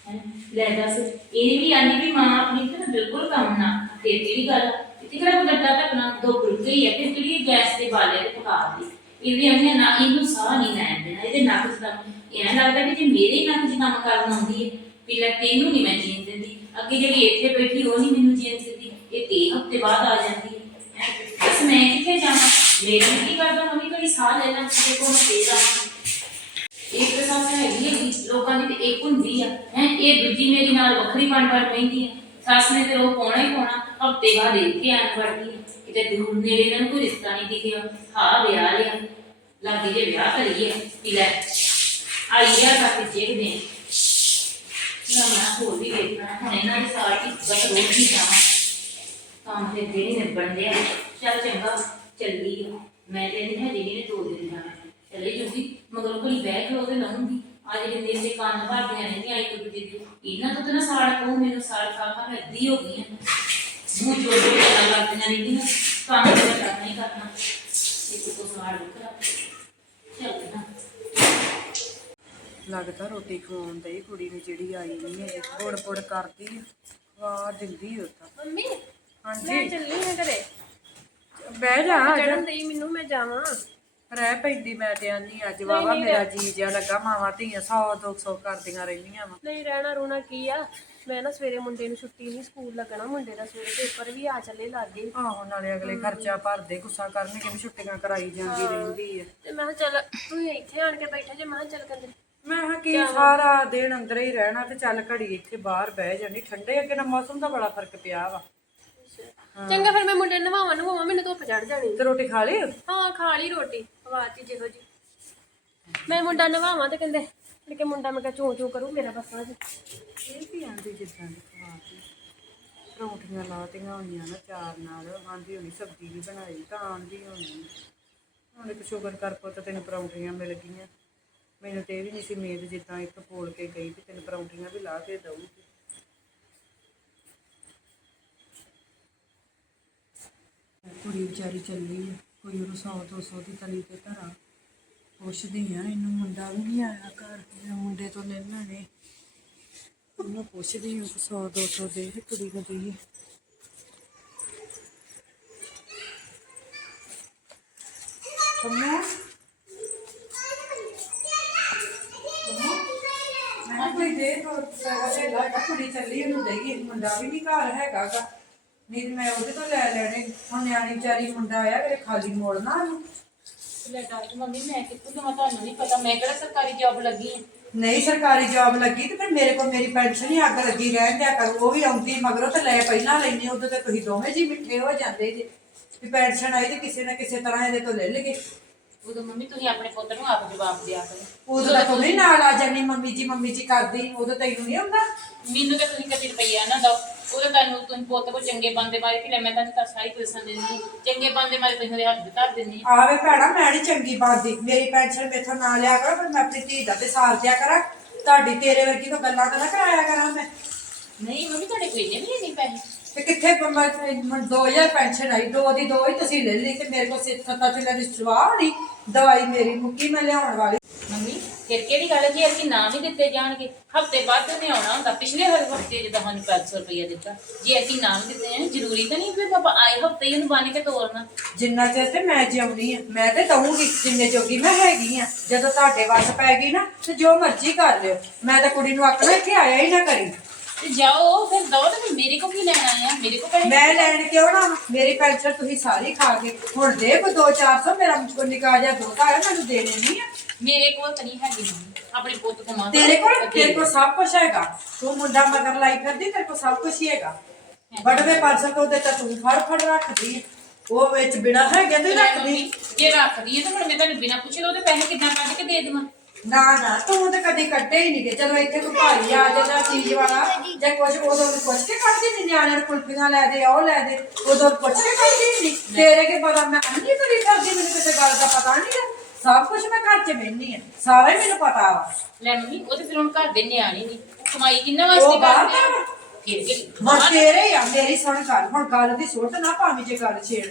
A: ਹੈਂ, ਲੈ ਦੱਸ ਇਹ ਵੀ ਆਂਦੀ ਵੀ ਮਾਂ ਆਪਣੀ ਤੇ ਬਿਲਕੁਲ ਕੰਮ ਨਾ ਤੇ ਕਿਹੜੀ ਗੱਲ, ਇੱਥੇ ਕਿਹੜਾ ਗੱਡਾ ਢੱਕਣਾ ਦੋ ਫੁਲਕੇ ਹੀ ਹੈ ਤੇ ਕਿਹੜੀ ਗੈਸ ਤੇ ਬਾਲੇ ਤੇ ਪਕਾ ਦੀ ਇਹ ਵੀ ਆਂਦੀ ਨਾ ਇਹਨੂੰ ਸਾਹ ਨਹੀਂ ਲੈਣ ਦੇਣਾ, ਇਹਦੇ ਨੱਕ 'ਚ ਤਾਂ ਇਹ ਲੱਗਦਾ ਵੀ ਜੇ ਮੇਰੇ ਨੱਕ 'ਚ ਕੰਮ ਕਰਨ ਆਉਂਦੀ ਹੈ ਵੀ ਲੈ ਤੈਨੂੰ ਨਹੀਂ ਮੈਂ ਜੀਣ ਦਿੰਦੀ। ਅੱਗੇ ਜਿਹੜੀ ਇੱਥੇ ਬੈਠੀ ਉਹ ਨਹੀਂ ਮੈਨੂੰ ਜੀਣ ਦਿੰਦੀ, ਇਹ ਤੇ ਹਫ਼ਤੇ ਬਾਅਦ ਆ ਜਾਂਦੀ ਹੈ ਬਸ ਮੈਂ ਕਿੱਥੇ ਜਾਵਾਂ? ਮੇਰੇ ਕੀ ਕਰਦਾ, ਮੰਮੀ, ਕੋਈ ਸਾਹ ਲੈ ਲਾਂ ਕੋਲ ਫੇਰ ਆਵਾਂ ਇੱਕ ਤਾਂ ਸੱਸ ਹੈਗੀ ਹੈ ਲੋਕਾਂ ਦੀ ਤੇ ਇੱਕ ਹੁੰਦੀ ਆ ਹੈ ਇਹ ਦੂਜੀ ਮੇਰੀ ਨਾਲ ਵੱਖਰੀ ਬਣ ਬਣ ਪੈਂਦੀ ਆ ਸੱਸ ਨੇ ਤੇ ਉਹ ਪਾਉਣਾ ਹੀ ਪਾਉਣਾ ਹਫ਼ਤੇ ਬਾਅਦ ਇੱਥੇ ਆਣ ਵੜਦੀ ਆ ਕਿਤੇ ਦੂਰ ਨੇੜੇ ਇਹਨਾਂ ਨੂੰ ਕੋਈ ਰਿਸ਼ਤਾ ਨਹੀਂ ਦਿਖਿਆ ਹਾਂ ਵਿਆਹ ਲਿਆ ਲੱਗੀ ਜੇ ਵਿਆਹ ਕਰੀਏ ਵੀ ਲੈ ਆਈ ਆ ਤਾਂ ਕਿ ਦੇਖਦੇ ਆ। ਨਾ ਮੈਂ ਹੋਰ ਵੀ ਦੇਖਣਾ ਹੁਣ ਇਹਨਾਂ ਦੇ ਸਾਲ ਦੀ ਬਸ ਰੋਜ਼ ਹੀ ਜਾਵਾਂ। ਕੰਮ ਤੇ ਦੇ ਨਿਬੜਦੇ ਆ ਚੱਲ ਚੰਗਾ, ਚੱਲੀ ਆ। ਮੈਂ ਤੇ ਨਹੀਂ ਹਜੇ ਨਹੀਂ ਦੋ ਦਿਨ ਜਾਣਾ। ਚਲੇ ਜੂਗੀ ਮਗਰ ਕੋਈ ਬਹਿ ਕੇ ਉਹਦੇ ਲਾਉਂਗੀ ਦੇ ਦਿਨ ਦੇ ਕੰਨ ਭਰਦੀਆਂ ਰਹਿੰਦੀਆਂ ਇੱਕ ਦੂਜੇ ਦੇ। ਇਹਨਾਂ ਤੋਂ ਤਾਂ ਨਾ ਸਾੜ ਕੋ ਮੈਨੂੰ ਸਾੜ ਖਾ ਮੈਂ ਅੱਧੀ ਹੋ ਗਈ ਆ ਮੂੰਹ ਜੋੜ ਜੋੜ ਗੱਲਾਂ ਕਰਦੀਆਂ ਰਹਿੰਦੀਆਂ। ਕੰਮ ਤੇ ਮੈਂ ਕਰਨਾ ਹੀ ਕਰਨਾ। ਇੱਕ ਤੋਂ ਸਾੜ ਉੱਤਰਾ ਚੱਲ ਨਾ।
B: ਲੱਗਦਾ ਰੋਟੀ ਖਵਾਉਣ ਦੀ ਕੁੜੀ ਨੂੰ ਜਿਹੜੀ ਆਈ ਨਹੀਂ ਹੈ ਬੁੜ ਬੁੜ ਕਰਦੀ ਆ। ਖਵਾ ਦਿੰਦੀ ਉਹ ਤਾਂ
C: ਮੰਮੀ ਮੈਂ
B: ਹਾਂਜੀ
C: ਚੱਲੀ ਹਾਂ ਘਰੇ।
B: ਬਹਿ ਜਾ ਆ ਜਾ।
C: ਚੜਨ ਦੇਈ ਮੈਨੂੰ ਮੈਂ ਜਾਵਾਂ।
B: ਰਹਿ ਪੈਂਦੀ ਮੈਂ ਤੇ ਆਨੀ ਅੱਜ ਵਾਵਾ ਮੇਰਾ ਜੀ ਜਿਆ ਲੱਗਾ ਮਾਵਾਂ ਧੀਆਂ 100 200 ਕਰਦੀਆਂ ਰਹਿੰਦੀਆਂ ਵਾ।
C: ਨਹੀਂ ਰਹਿਣਾ ਰੋਣਾ ਕੀ ਆ? ਮੈਂ ਨਾ ਸਵੇਰੇ ਮੁੰਡੇ ਨੂੰ ਛੁੱਟੀ ਨਹੀਂ ਸਕੂਲ ਲੱਗਣਾ ਮੁੰਡੇ ਦਾ ਸਵੇਰੇ ਪੇਪਰ ਵੀ ਆ ਚੱਲੇ ਲੱਗੇ।
B: ਆਹੋ ਨਾਲੇ ਅਗਲੇ ਖਰਚਾ ਭਰਦੇ ਗੁੱਸਾ ਕਰਨਗੇ ਵੀ ਛੁੱਟੀਆਂ ਕਰਾਈ ਜਾਂਦੀ ਰਹਿੰਦੀ ਹੈ
C: ਤੇ ਮੈਂ ਕਿਹਾ ਚੱਲ ਤੂੰ ਇੱਥੇ ਆਣ ਕੇ ਬੈਠਾ ਜੇ ਮੈਂ ਕਿਹਾ ਚੱਲ ਕੰਦੇ
B: ਮੈਂ ਕਿਹਾ ਕੀ ਸਾਰਾ ਦਿਨ ਅੰਦਰ ਹੀ ਰਹਿਣਾ ਤੇ ਚੱਲ ਘੜੀ ਇੱਥੇ ਬਾਹਰ ਬਹਿ ਜਾਣੀ ਠੰਡੇ ਅੱਗੇ ਨਾਲ ਮੌਸਮ ਦਾ ਬੜਾ ਫ਼ਰਕ ਪਿਆ ਵਾ।
C: ਚੰਗਾ ਫਿਰ ਮੈਂ ਮੁੰਡੇ ਨੂੰ ਨਵਾਵਾਂ ਨਵਾਵਾਂ ਧੁੱਪ ਚੜ ਜਾਣੀ
B: ਤੇ ਰੋਟੀ ਖਾ ਲਈ?
C: ਹਾਂ ਖਾ ਲਈ ਰੋਟੀ। ਖਵਾਤੀ ਜਿਹੋ ਜੀ ਮੈਂ ਮੁੰਡਾ ਨਵਾਵਾਂ ਤੇ ਕਹਿੰਦੇ ਮੁੜ ਕੇ ਮੁੰਡਾ ਮੈਂ ਕਿਹਾ ਚੂੰ ਚੂੰ ਕਰੂ ਮੇਰਾ ਬੱਸਾਂ 'ਚ
B: ਇਹ ਵੀ ਆਂਦੀ ਜਿੱਦਾਂ ਦੀ ਖਵਾਤੀ। ਪਰੌਂਠੀਆਂ ਲਾਤੀਆਂ ਹੋਈਆਂ ਨਾ ਚਾਰ ਨਾਲ ਆਂਦੀ ਹੋਣੀ ਸਬਜ਼ੀ ਵੀ ਬਣਾਈ ਤਾਂ ਆਂਦੀ ਹੋਣੀ। ਹੁਣ ਇੱਕ ਸ਼ੁਗਰ ਕਰ ਪੁੱਤ ਤੈਨੂੰ ਪਰੌਂਠੀਆਂ ਮਿਲ ਗਈਆਂ। ਮੈਨੂੰ ਤੇ ਇਹ ਵੀ ਨਹੀਂ ਸੀ ਉਮੀਦ ਜਿੱਦਾਂ ਇੱਕ ਪੋਲ ਕੇ ਗਈ ਤੇ ਤੈਨੂੰ ਪਰੌਂਠੀਆਂ ਵੀ ਲਾ ਕੇ ਦਊਗੀ। ਕੁੜੀ ਵਿਚਾਰੀ ਚੱਲੀ ਆ, ਕੋਈ ਉਹਨੂੰ 100 200 ਦੀ ਤਲੀ ਤੇ ਧਰਾ। ਪੁੱਛਦੀ ਆ, ਇਹਨੂੰ ਮੁੰਡਾ ਵੀ ਨਹੀਂ ਆਇਆ ਘਰ ਮੈਂ ਮੁੰਡੇ ਤੋਂ ਲੈਣਾ ਨੇ। ਉਹਨੂੰ ਪੁੱਛਦੀ ਹਾਂ 100 200 ਦੇ ਤੇ ਕੁੜੀ ਨੂੰ ਦੇਈਏ ਕੰਮੋ ਮੈਂ ਕੋਈ ਦੇ ਤੋ ਤੇ ਲੱਗਾ ਕੁੜੀ ਚੱਲੀ, ਉਹਨੂੰ ਦੇਈਏ। ਮੁੰਡਾ ਵੀ ਨਹੀਂ ਘਰ ਹੈਗਾਗਾ। ਨਹੀਂ ਤੇ ਮੈਂ ਉਹਦੇ ਤੋਂ ਲੈ ਲੈਣੇ। ਹੁਣ ਨਿਆਣੀ ਵਿਚਾਰੀ ਮੁੰਡਾ ਆਇਆ ਕਿ ਖਾਲੀ ਮੋੜਨਾ ਉਹਨੂੰ
A: ਲੈ ਡਾਕਟਰ ਮੰਮੀ ਮੈਂ ਕਿੱਥੋਂ ਦਵਾਂ ਤੁਹਾਨੂੰ ਨਹੀਂ ਪਤਾ। ਮੈਂ ਕਿਹੜਾ ਸਰਕਾਰੀ ਜੌਬ ਲੱਗੀ ਹਾਂ
B: ਨਹੀਂ ਸਰਕਾਰੀ ਜੌਬ ਲੱਗੀ ਤੇ ਫਿਰ ਮੇਰੇ ਕੋਲ ਮੇਰੀ ਪੈਨਸ਼ਨ ਹੀ ਅੱਗ ਲੱਗੀ ਰਹਿਣ ਦਿਆ ਕਰੂ। ਉਹ ਵੀ ਆਉਂਦੀ ਮਗਰੋਂ ਤੇ ਲੈ ਪਹਿਲਾਂ ਲੈਣੀ ਉਦੋਂ ਤੇ ਤੁਸੀਂ ਦੋਵੇਂ ਜੀ ਮਿੱਠੇ ਹੋ ਜਾਂਦੇ ਜੀ। ਵੀ ਪੈਨਸ਼ਨ ਆਈ ਤੇ ਕਿਸੇ ਨਾ ਕਿਸੇ ਤਰ੍ਹਾਂ ਇਹਦੇ ਤੋਂ ਲੈ ਲਈਏ।
A: ਉਦੋਂ ਮੰਮੀ ਤੁਸੀਂ ਆਪਣੇ ਪੁੱਤ ਨੂੰ ਆਪ ਜਵਾਬ ਦਿਆ ਕਰੋ।
B: ਉਦੋਂ ਤਾਂ ਤੂੰ ਵੀ ਨਾਲ ਆ ਜਾਨੀ ਮੰਮੀ ਜੀ ਮੰਮੀ ਜੀ ਕਰਦੀ ਉਦੋਂ ਤੈਨੂੰ ਨਹੀਂ ਆਉਂਦਾ?
A: ਮੈਨੂੰ ਤਾਂ ਤੁਸੀਂ ਕਦੇ ਰੁਪਈਆ ਨਾ ਦਿਓ। ਉਹਦਾ ਤੁਹਾਨੂੰ ਤੁਸੀਂ ਪੁੱਤ ਕੋ ਚੰਗੇ ਬੰਦੇ ਮਾਰੇ ਕਿ ਲੈ ਮੈਂ ਤੁਹਾਨੂੰ ਤਾਂ ਸਾਰੀ ਪੈਸਾ ਦੇ ਦਿੰਦੀ ਚੰਗੇ ਬੰਦੇ ਮਾਰੇ ਤੁਸੀਂ ਉਹਦੇ ਹੱਥ ਤੇ ਧਰ ਦਿੰਦੀ
B: ਆਵੇ ਭੈਣਾ ਮੈਂ ਨਹੀਂ ਚੰਗੀ ਬਾਦੀ। ਮੇਰੀ ਪੈਨਸ਼ਨ ਮੇਥੋਂ ਨਾ ਲਿਆ ਕਰੋ ਪਰ ਮੈਂ ਆਪਣੀ ਧੀ ਦਾ ਤੇ ਸਾਰ ਦਿਆ ਕਰਾਂ। ਤੁਹਾਡੀ ਤੇਰੇ ਵਰਗੀ ਤੋਂ ਗੱਲਾਂ ਤਾਂ ਨਾ ਕਰਾਇਆ ਕਰਾਂ ਮੈਂ।
A: ਨਹੀਂ ਮੰਮੀ ਤੁਹਾਡੇ ਕੋਈ ਨਹੀਂ ਨਹੀਂ ਪੈਸੇ?
B: ਤੇ ਕਿੱਥੇ ਪ- ਮੈਂ ਮੈਨੂੰ 2000 ਪੈਨਸ਼ਨ ਆਈ ਦੋ ਦੀ ਦੋ ਹੀ ਤੁਸੀਂ ਲੈ ਲਈ ਤੇ ਮੇਰੇ ਕੋਲ ਸਿੱਖਤਾ ਚ ਲੈਣੀ ਸਵਾਹ ਹੋਣੀ ਦਵਾਈ ਮੇਰੀ ਮੁੱਕੀ ਮੈਂ ਲਿਆਉਣ ਵਾਲੀ।
A: ਮੰਮੀ ਫਿਰ ਕਿਹੜੀ ਗੱਲ ਹੈ? ਜੀ ਅਸੀਂ ਨਾਮ ਹੀ ਦਿੱਤੇ ਜਾਣਗੇ ਹਫ਼ਤੇ ਬਾਅਦ ਤੇ ਆਉਣਾ ਹੁੰਦਾ। ਪਿਛਲੇ ਹਰ ਹਫ਼ਤੇ ਜਦੋਂ ਸਾਨੂੰ 500 ਰੁਪਇਆ ਦਿੱਤਾ ਜੇ ਅਸੀਂ ਨਾਮ ਦਿੱਤੇ ਆ ਜ਼ਰੂਰੀ ਤਾਂ ਨਹੀਂ ਵੀ ਬਾਬਾ ਆਏ ਹਫ਼ਤੇ ਹੀ ਉਹਨੂੰ ਬੰਨ ਕੇ ਤੋਰਨਾ।
B: ਜਿੰਨਾ ਚਿਰ ਤੇ ਮੈਂ ਜਿਉਂਦੀ ਆ ਮੈਂ ਤੇ ਦਊਂਗੀ ਜਿੰਨੇ ਜੋਗੀ ਮੈਂ ਹੈਗੀ ਆ ਜਦੋਂ ਤੁਹਾਡੇ ਵੱਸ ਪੈ ਗਈ ਨਾ ਤੇ ਜੋ ਮਰਜ਼ੀ ਕਰ ਲਿਓ। ਮੈਂ ਤਾਂ ਕੁੜੀ ਨੂੰ ਆਖਣਾ ਇੱਥੇ ਆਇਆ ਹੀ ਨਾ ਕਰੀ।
A: ਤੇ ਜਾਓ ਫਿਰ ਦੋ ਤੇ ਫਿਰ ਮੇਰੇ ਕੋ ਕੀ ਲੈਣਾ ਆ ਮੇਰੇ ਕੋ ਪੈਸੇ
B: ਮੈਂ ਲੈਣ ਕਿਉਂ ਨਾ? ਮੇਰੀ ਪੈਨਸ਼ਨ ਤੁਸੀਂ ਸਾਰੀ ਖਾ ਗਏ ਹੁਣ ਦੇ ਕੋ 2-400 ਮੇਰਾ ਮੁਝਕੋ ਨਿਕਾ ਜਾ ਦੋਤਾ ਹੈ ਮੈਨੂੰ ਦੇਣੇ ਨਹੀਂ ਆ।
A: ਮੇਰੇ ਕੋਲ ਤਾਂ ਨਹੀਂ ਹੈਗੀ ਮੰਮੀ। ਆਪਣੇ ਪੁੱਤ ਕਮਾ
B: ਤੇਰੇ ਕੋਲ? ਤੇਰੇ ਕੋਲ ਸਭ ਕੁਝ ਹੈਗਾ। ਤੂੰ ਮੁੰਡਾ ਮਗਰ ਲਾਈ ਫਿਰਦੀ ਤੇਰੇ ਕੋਲ ਸਭ ਕੁਝ ਹੀ ਹੈਗਾ। ਪਾਸਾ ਤੋਂ ਦੇ ਤਾਂ ਤੂੰ ਫੜ ਫੜ ਰੱਖਦੀ। ਉਹ ਵਿੱਚ ਬਿਨਾ ਹੈਗੇ ਤੇ ਰੱਖਦੀ।
A: ਜੇ ਰੱਖਦੀ ਹੈ ਤਾਂ ਹੁਣ ਮੈਂ ਤੁਹਾਨੂੰ ਬਿਨਾਂ ਪੁੱਛੇ ਉਹਦੇ ਪੈਸੇ ਕਿੱਦਾਂ ਕੱਢ ਕੇ ਦੇ ਦੇਵਾਂ?
B: ਨਾ ਨਾ ਤੂੰ ਤਾਂ ਕਦੀ ਕੱਢੇ ਹੀ ਨਹੀਂ ਚਲੋ ਇੱਥੇ ਕੋਈ ਭਾਰੀ ਆ ਜਾਂਦਾ ਚੀਜ਼ ਵਾਲਾ ਜੇ ਕੁਝ ਉਦੋਂ ਨੂੰ ਪੁੱਛ ਕੇ ਕੱਢਦੀ ਨਹੀਂ ਨਿਆਣਿਆਂ ਨੂੰ ਕੁਲਫੀਆਂ ਲੈ ਦੇ ਉਹ ਲੈ ਦੇ ਉਦੋਂ ਪੁੱਛ ਕੇ ਕੱਢਦੀ ਨਹੀਂ ਤੇਰੇ ਕੇ ਪਤਾ ਮੈਂ ਅੰਨੀ ਕਰੀ ਕਰਦੀ ਮੈਨੂੰ ਕਿਸੇ ਗੱਲ ਦਾ ਪਤਾ ਨਹੀਂ ਸਭ ਕੁਝ ਮੈਂ ਘਰ 'ਚ ਬੈਣੀ ਆ ਸਾਰਾ ਹੀ ਮੈਨੂੰ ਪਤਾ ਵਾ।
A: ਲੈ ਮੰਮੀ ਉਹ ਤੇ ਫਿਰ ਹੁਣ ਘਰ ਦੇ ਨਿਆਣੇ ਨਹੀਂ ਕਮਾਈ ਕਿੰਨਾ
B: ਉਹ
A: ਵਾਸਤੇ
B: ਬਾਹਰ
A: ਕਰਦੇ ਆ?
B: ਦਾ।
A: ਫਿਰ ਕੇ?
B: ਬਸ ਤੇਰੇ ਹੀ ਆ ਮੇਰੀ ਸੁਣ ਗੱਲ ਹੁਣ ਗੱਲ ਦੀ ਸੁੱਟ ਨਾ ਭਾਵੇਂ ਜੇ ਗੱਲ ਛੇੜਦੀ।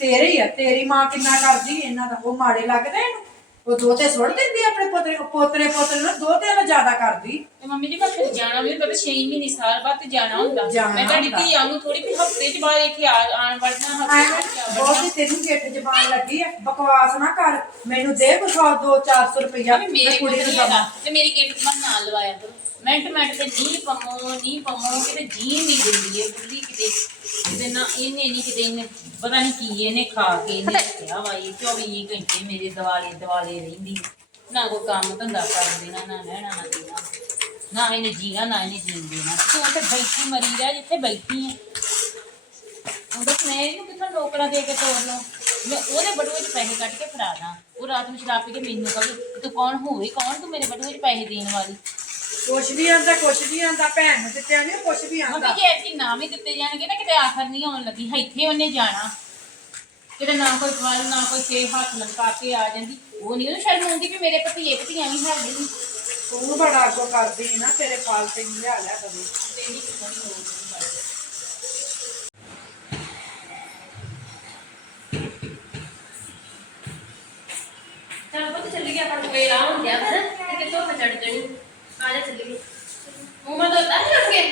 B: ਤੇਰੇ ਹੀ ਆ ਤੇਰੀ ਮਾਂ ਕਿੰਨਾ ਕਰਦੀ ਇਹਨਾਂ ਦਾ ਉਹ ਮਾੜੇ ਲੱਗਦੇ ਇਹਨੂੰ। ਉਹ ਦੋਤੇ ਸੁੱਟ ਦਿੰਦੀ ਆਪਣੇ ਪੋਤਰੇ ਪੋਤਰੇ ਪੋਤਰੇ ਨੂੰ ਦੋਤੇ ਨੂੰ ਜ਼ਿਆਦਾ ਕਰਦੀ।
A: ਤੇ ਮੰਮੀ ਜੀ ਮੈਂ ਫਿਰ ਜਾਣਾ ਵੀ ਹੁੰਦਾ ਤੇ 6 ਮਹੀਨੇ ਸਾਲ ਬਾਅਦ ਤੇ ਜਾਣਾ ਹੁੰਦਾ।
B: ਜਾਣਾ
A: ਮੈਂ ਤੁਹਾਡੀ
B: ਹੁੰਦਾ।
A: ਧੀ ਨੂੰ ਥੋੜੀ ਵੀ ਹਫ਼ਤੇ ਚ ਬਾਅਦ ਇੱਥੇ ਆ- ਆਣ ਵੜਨਾ ਜਾ
B: ਬਹੁਤ ਹੀ ਤੈਨੂੰ ਗਿੱਠ ਜ਼ਬਾਨ ਲੱਗੀ ਆ ਬਕਵਾਸ ਨਾ ਕਰ ਮੈਨੂੰ ਦੇ ਕੁਛ ਹੋਰ ਦੋ 400 ਰੁਪਇਆ
A: ਵੀ ਮੇਰੇ
B: ਮੈਂ
A: ਕੋਲ
B: ਕੁੜੀ ਨੂੰ
A: ਨਹੀਂ
B: ਦਵਾਂ।
A: ਤੇ ਮੇਰੀ ਕਿਟ ਮਨ ਨਾਲ ਲਵਾਇਆ ਕਰੋ। ਮਿੰਟ ਮਿੰਟ ਤੇ ਨੀ ਪਮੋ ਨੀ ਪਮੋ ਕਿਤੇ ਜੀ ਨਹੀਂ ਦਿੰਦੀ ਹੈ ਬੁੱਢੀ ਕਿਤੇ। ਕਿਤੇ ਨਾ ਇਹਨੇ ਨਹੀਂ ਕਿਤੇ ਇਹਨੇ ਪਤਾ ਨਹੀਂ ਕੀ ਇਹਨੇ ਖਾ ਕੇ ਇਹਨੇ ਕਿਹਾ ਵਾਈ 24 ਘੰਟੇ ਮੇਰੇ ਦਿਵਾਲੇ ਦਿਵਾਲੇ ਰਹਿੰਦੀ। ਨਾ ਕੋਈ ਕੰਮ ਧੰਦਾ ਕਰਨ ਦੇਣਾ ਨਾ ਲੈਣਾ ਨਾ ਦੇਣਾ। ਨਾ ਇਹਨੇ ਜੀਣਾ ਨਾ ਇਹਨੇ ਜੀਣ ਦੇਣਾ। ਤੂੰ ਤੇ ਬੈਠੀ ਮਰੀ ਰਹਿ ਜਿੱਥੇ ਬੈਠੀ ਹੈ ਉਹਦਾ ਮੈਂ ਇਹਨੂੰ ਕਿੱਥੋਂ ਨੌਕਰਾਂ ਦੇ ਕੇ ਤੋੜ ਲਵਾਂ ਮੈਂ ਉਹਦੇ ਬਟੂਏ 'ਚ ਪੈਸੇ ਕੱਢ ਕੇ ਫੜਾ ਦਾਂ। ਉਹ ਰਾਤ ਨੂੰ ਸ਼ਰਾਬ ਪੀ ਕੇ ਮੈਨੂੰ ਕਹੇ ਤੂੰ ਕੌਣ ਹੋਵੇ? ਕੌਣ ਤੂੰ ਮੇਰੇ ਬਟੂਏ 'ਚ ਪੈਸੇ ਦੇਣ ਵਾਲੀ?
B: ਕੁਛ ਨਹੀਂ ਆਂਦਾ ਕੁਛ ਨਹੀਂ ਆਂਦਾ ਭੈਣ ਨੂੰ ਦਿੱਤਿਆ ਨਹੀਂ ਕੁਛ ਵੀ
A: ਮੰਮੀ
B: ਆਂਦਾ।
A: ਜੇ ਐਸੀ ਨਾਮ ਹੀ ਦਿੱਤੇ ਜਾਣਗੇ ਨਾ ਕਿਤੇ ਆਖਰ ਨਹੀਂ ਆਉਣ ਲੱਗੀ। ਇੱਥੇ ਉਹਨੇ ਜਾਣਾ। ਕਿਤੇ ਨਾ ਕੋਈ ਫਲ ਨਾ ਕੋਈ ਸੇ ਹੱਥ ਲਮਕਾ ਕੇ ਆ ਜਾਂਦੀ ਉਹ ਨਹੀਂ ਉਹਨੂੰ ਸ਼ਰਮ ਆਉਂਦੀ ਵੀ ਮੇਰੇ ਭਤੀਏ ਭਤੀਆਂ ਵੀ ਹੈਗੇ ਨੇ।
B: ਤੂੰ ਬੜਾ ਅੱਗੋਂ ਕਰਦੀ ਹੈ ਨਾ ਤੇਰੇ ਫਲ ਤੇ ਲਿਆ ਲਿਆ ਕਦੇ?
A: ਤੇ ਨਹੀਂ ਕਿਸੇ ਨੂੰ ਲੋੜ ਨਹੀਂ ਪਈ।
C: ਚੱਲ ਪੁੱਤ ਚੱਲੀ ਗਿਆ ਪਰ ਕੋਈ ਰਾਹ ਹੋ ਗਿਆ ਫਿਰ ਤੇ ਕਿਤੋਂ ਚੜ ਜਣੀ। ਆ ਜਾ ਚੱਲੀ ਮੂੰਹ ਮਾ ਦੋਤਾ ਨਹੀਂ ਉੱਠ ਕੇ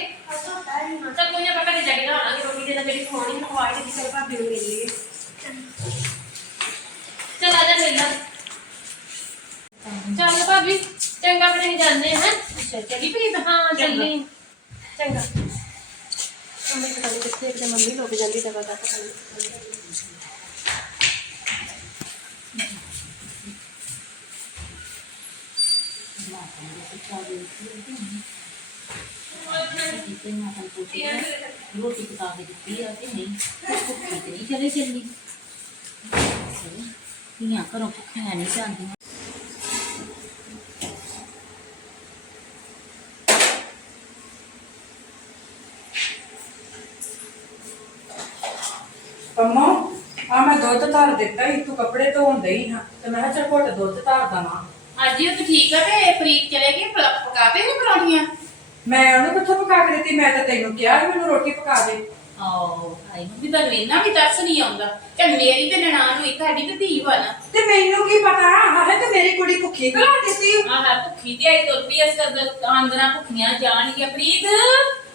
C: ਚੱਲ ਕੋਈ ਨਾ ਪਕਾ ਦੇ ਜੱਗੇ ਨਾ ਰੋਟੀ ਦੇ ਨਾਲ ਜਿਹੜੀ ਖਵਾਉਣੀ ਖਵਾਈ ਤੇ ਕਿਸੇ ਭਾਬੀ ਨੂੰ ਮਿਲ ਲਈਏ। ਚੱਲ ਆ ਜਾ ਮਿਲ ਲਾ ਚੱਲ ਭਾਬੀ ਚੰਗਾ ਫਿਰ ਅਸੀਂ ਜਾਂਦੇ ਹਾਂ ਅੱਛਾ ਚੱਲੀ ਪ੍ਰੀਤ ਹਾਂ ਚੱਲੀ ਚੰਗਾ ਮੰਮੀ ਪਤਾ ਨਹੀਂ ਕਿੱਥੇ ਕਿਤੇ ਮੰਮੀ ਲੋਕ ਜਾਂਦੀ ਤਾਂ ਪਤਾ ਪਤਾ ਨਹੀਂ
A: ਕਿਤੇ ਨਾ ਕੋਈ ਪੁੱਛਿਆ ਰੋਟੀ ਪਕਾ ਧੀਆਂ ਘਰੋਂ ਭੁੱਖੀਆਂ ਨਹੀਂ ਜਾਂਦੀਆਂ।
B: ਪੰਮੋ ਆ ਮੈਂ ਦੁੱਧ ਧਰ ਦਿੱਤਾ ਸੀ ਤੂੰ ਕੱਪੜੇ ਧੋਣ ਡਈ ਹਾਂ ਤੇ ਮੈਂ ਕਿਹਾ ਚੱਲ ਘੁੱਟ ਦੁੱਧ ਧਰ ਦਵਾਂ।
A: ਹਾਂਜੀ ਉਹ ਤਾਂ ਠੀਕ ਆ ਤੇ ਪ੍ਰੀਤ ਚਲੇ ਗਈ ਪਕਾਤੇ ਨੇ ਪਰੌਂਠੀਆਂ
B: ਮੈਂ ਉਹਨੂੰ ਕਿੱਥੋਂ ਪਕਾ ਕੇ ਦਿੱਤੀ ਮੈਂ ਤਾਂ ਤੈਨੂੰ ਕਿਹਾ ਸੀ ਮੈਨੂੰ ਰੋਟੀ ਪਕਾ ਦੇ।
A: ਆਓ ਹਾਈ ਵੀ ਤਾਂ ਇੰਨਾ ਵੀ ਤਰਸ ਨਹੀਂ ਆਉਂਦਾ ਕਿ ਮੇਰੀ ਤੇ ਨਨਾਣ ਨੂੰ ਇੱਕ ਸਾਡੀ ਤੇ ਧੀ ਵਾ ਨਾ
B: ਤੇ ਮੈਨੂੰ ਕੀ ਪਤਾ? ਤੇ ਮੇਰੀ ਕੁੜੀ ਭੁੱਖੀ ਘਲਾ ਦਿੱਤੀ।
A: ਆਹ ਭੁੱਖੀ ਤੇ ਆਈ ਤੁਰ ਪਈ ਆਂਦਰਾਂ ਭੁੱਖੀਆਂ ਜਾਣਗੀਆਂ ਪ੍ਰੀਤ।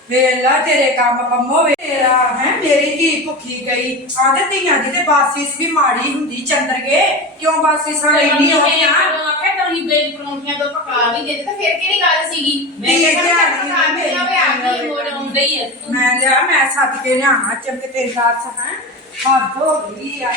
B: ਵੇਲਾ ਤੇਰੇ ਕੰਮ ਪੰਮੋ ਵੇ ਤੇਰਾ ਹੈ ਮੇਰੀ ਧੀ ਭੁੱਖੀ ਗਈ। ਆਦੇ ਧੀਆਂ ਦੀ ਤੇ ਬਾਸੀਸ ਵੀ ਮਾੜੀ ਹੁੰਦੀ ਚੰਦਰਗੇ। ਕਿਉਂ ਬਾਸੀਸ ਨਹੀਂ ਹੋਈਆਂ
A: ਆਖਿਆ ਤਾਂ ਹੀ ਬੇਲ ਪਰੌਂਠੀਆਂ ਤੋਂ ਪਕਾ ਵੀ ਦੇ ਤੇ ਫਿਰ ਕਿਹੜੀ ਗੱਲ ਸੀਗੀ? ਮੈਂ ਕਿਹਾ ਪਕਾ ਆਵੇ ਆ ਗਈ ਮੋੜ ਆਉਂਦਾ ਹੀ ਤੂੰ
B: ਮੈਂ ਲਿਆ ਮੈਂ ਸੱਦ ਕੇ ਲਿਆਵਾਂ ਚੰਗੇ ਤੇਰੀ ਦਾਸ ਹੈ ਹੱਦ ਹੋ ਗਈ ਆ।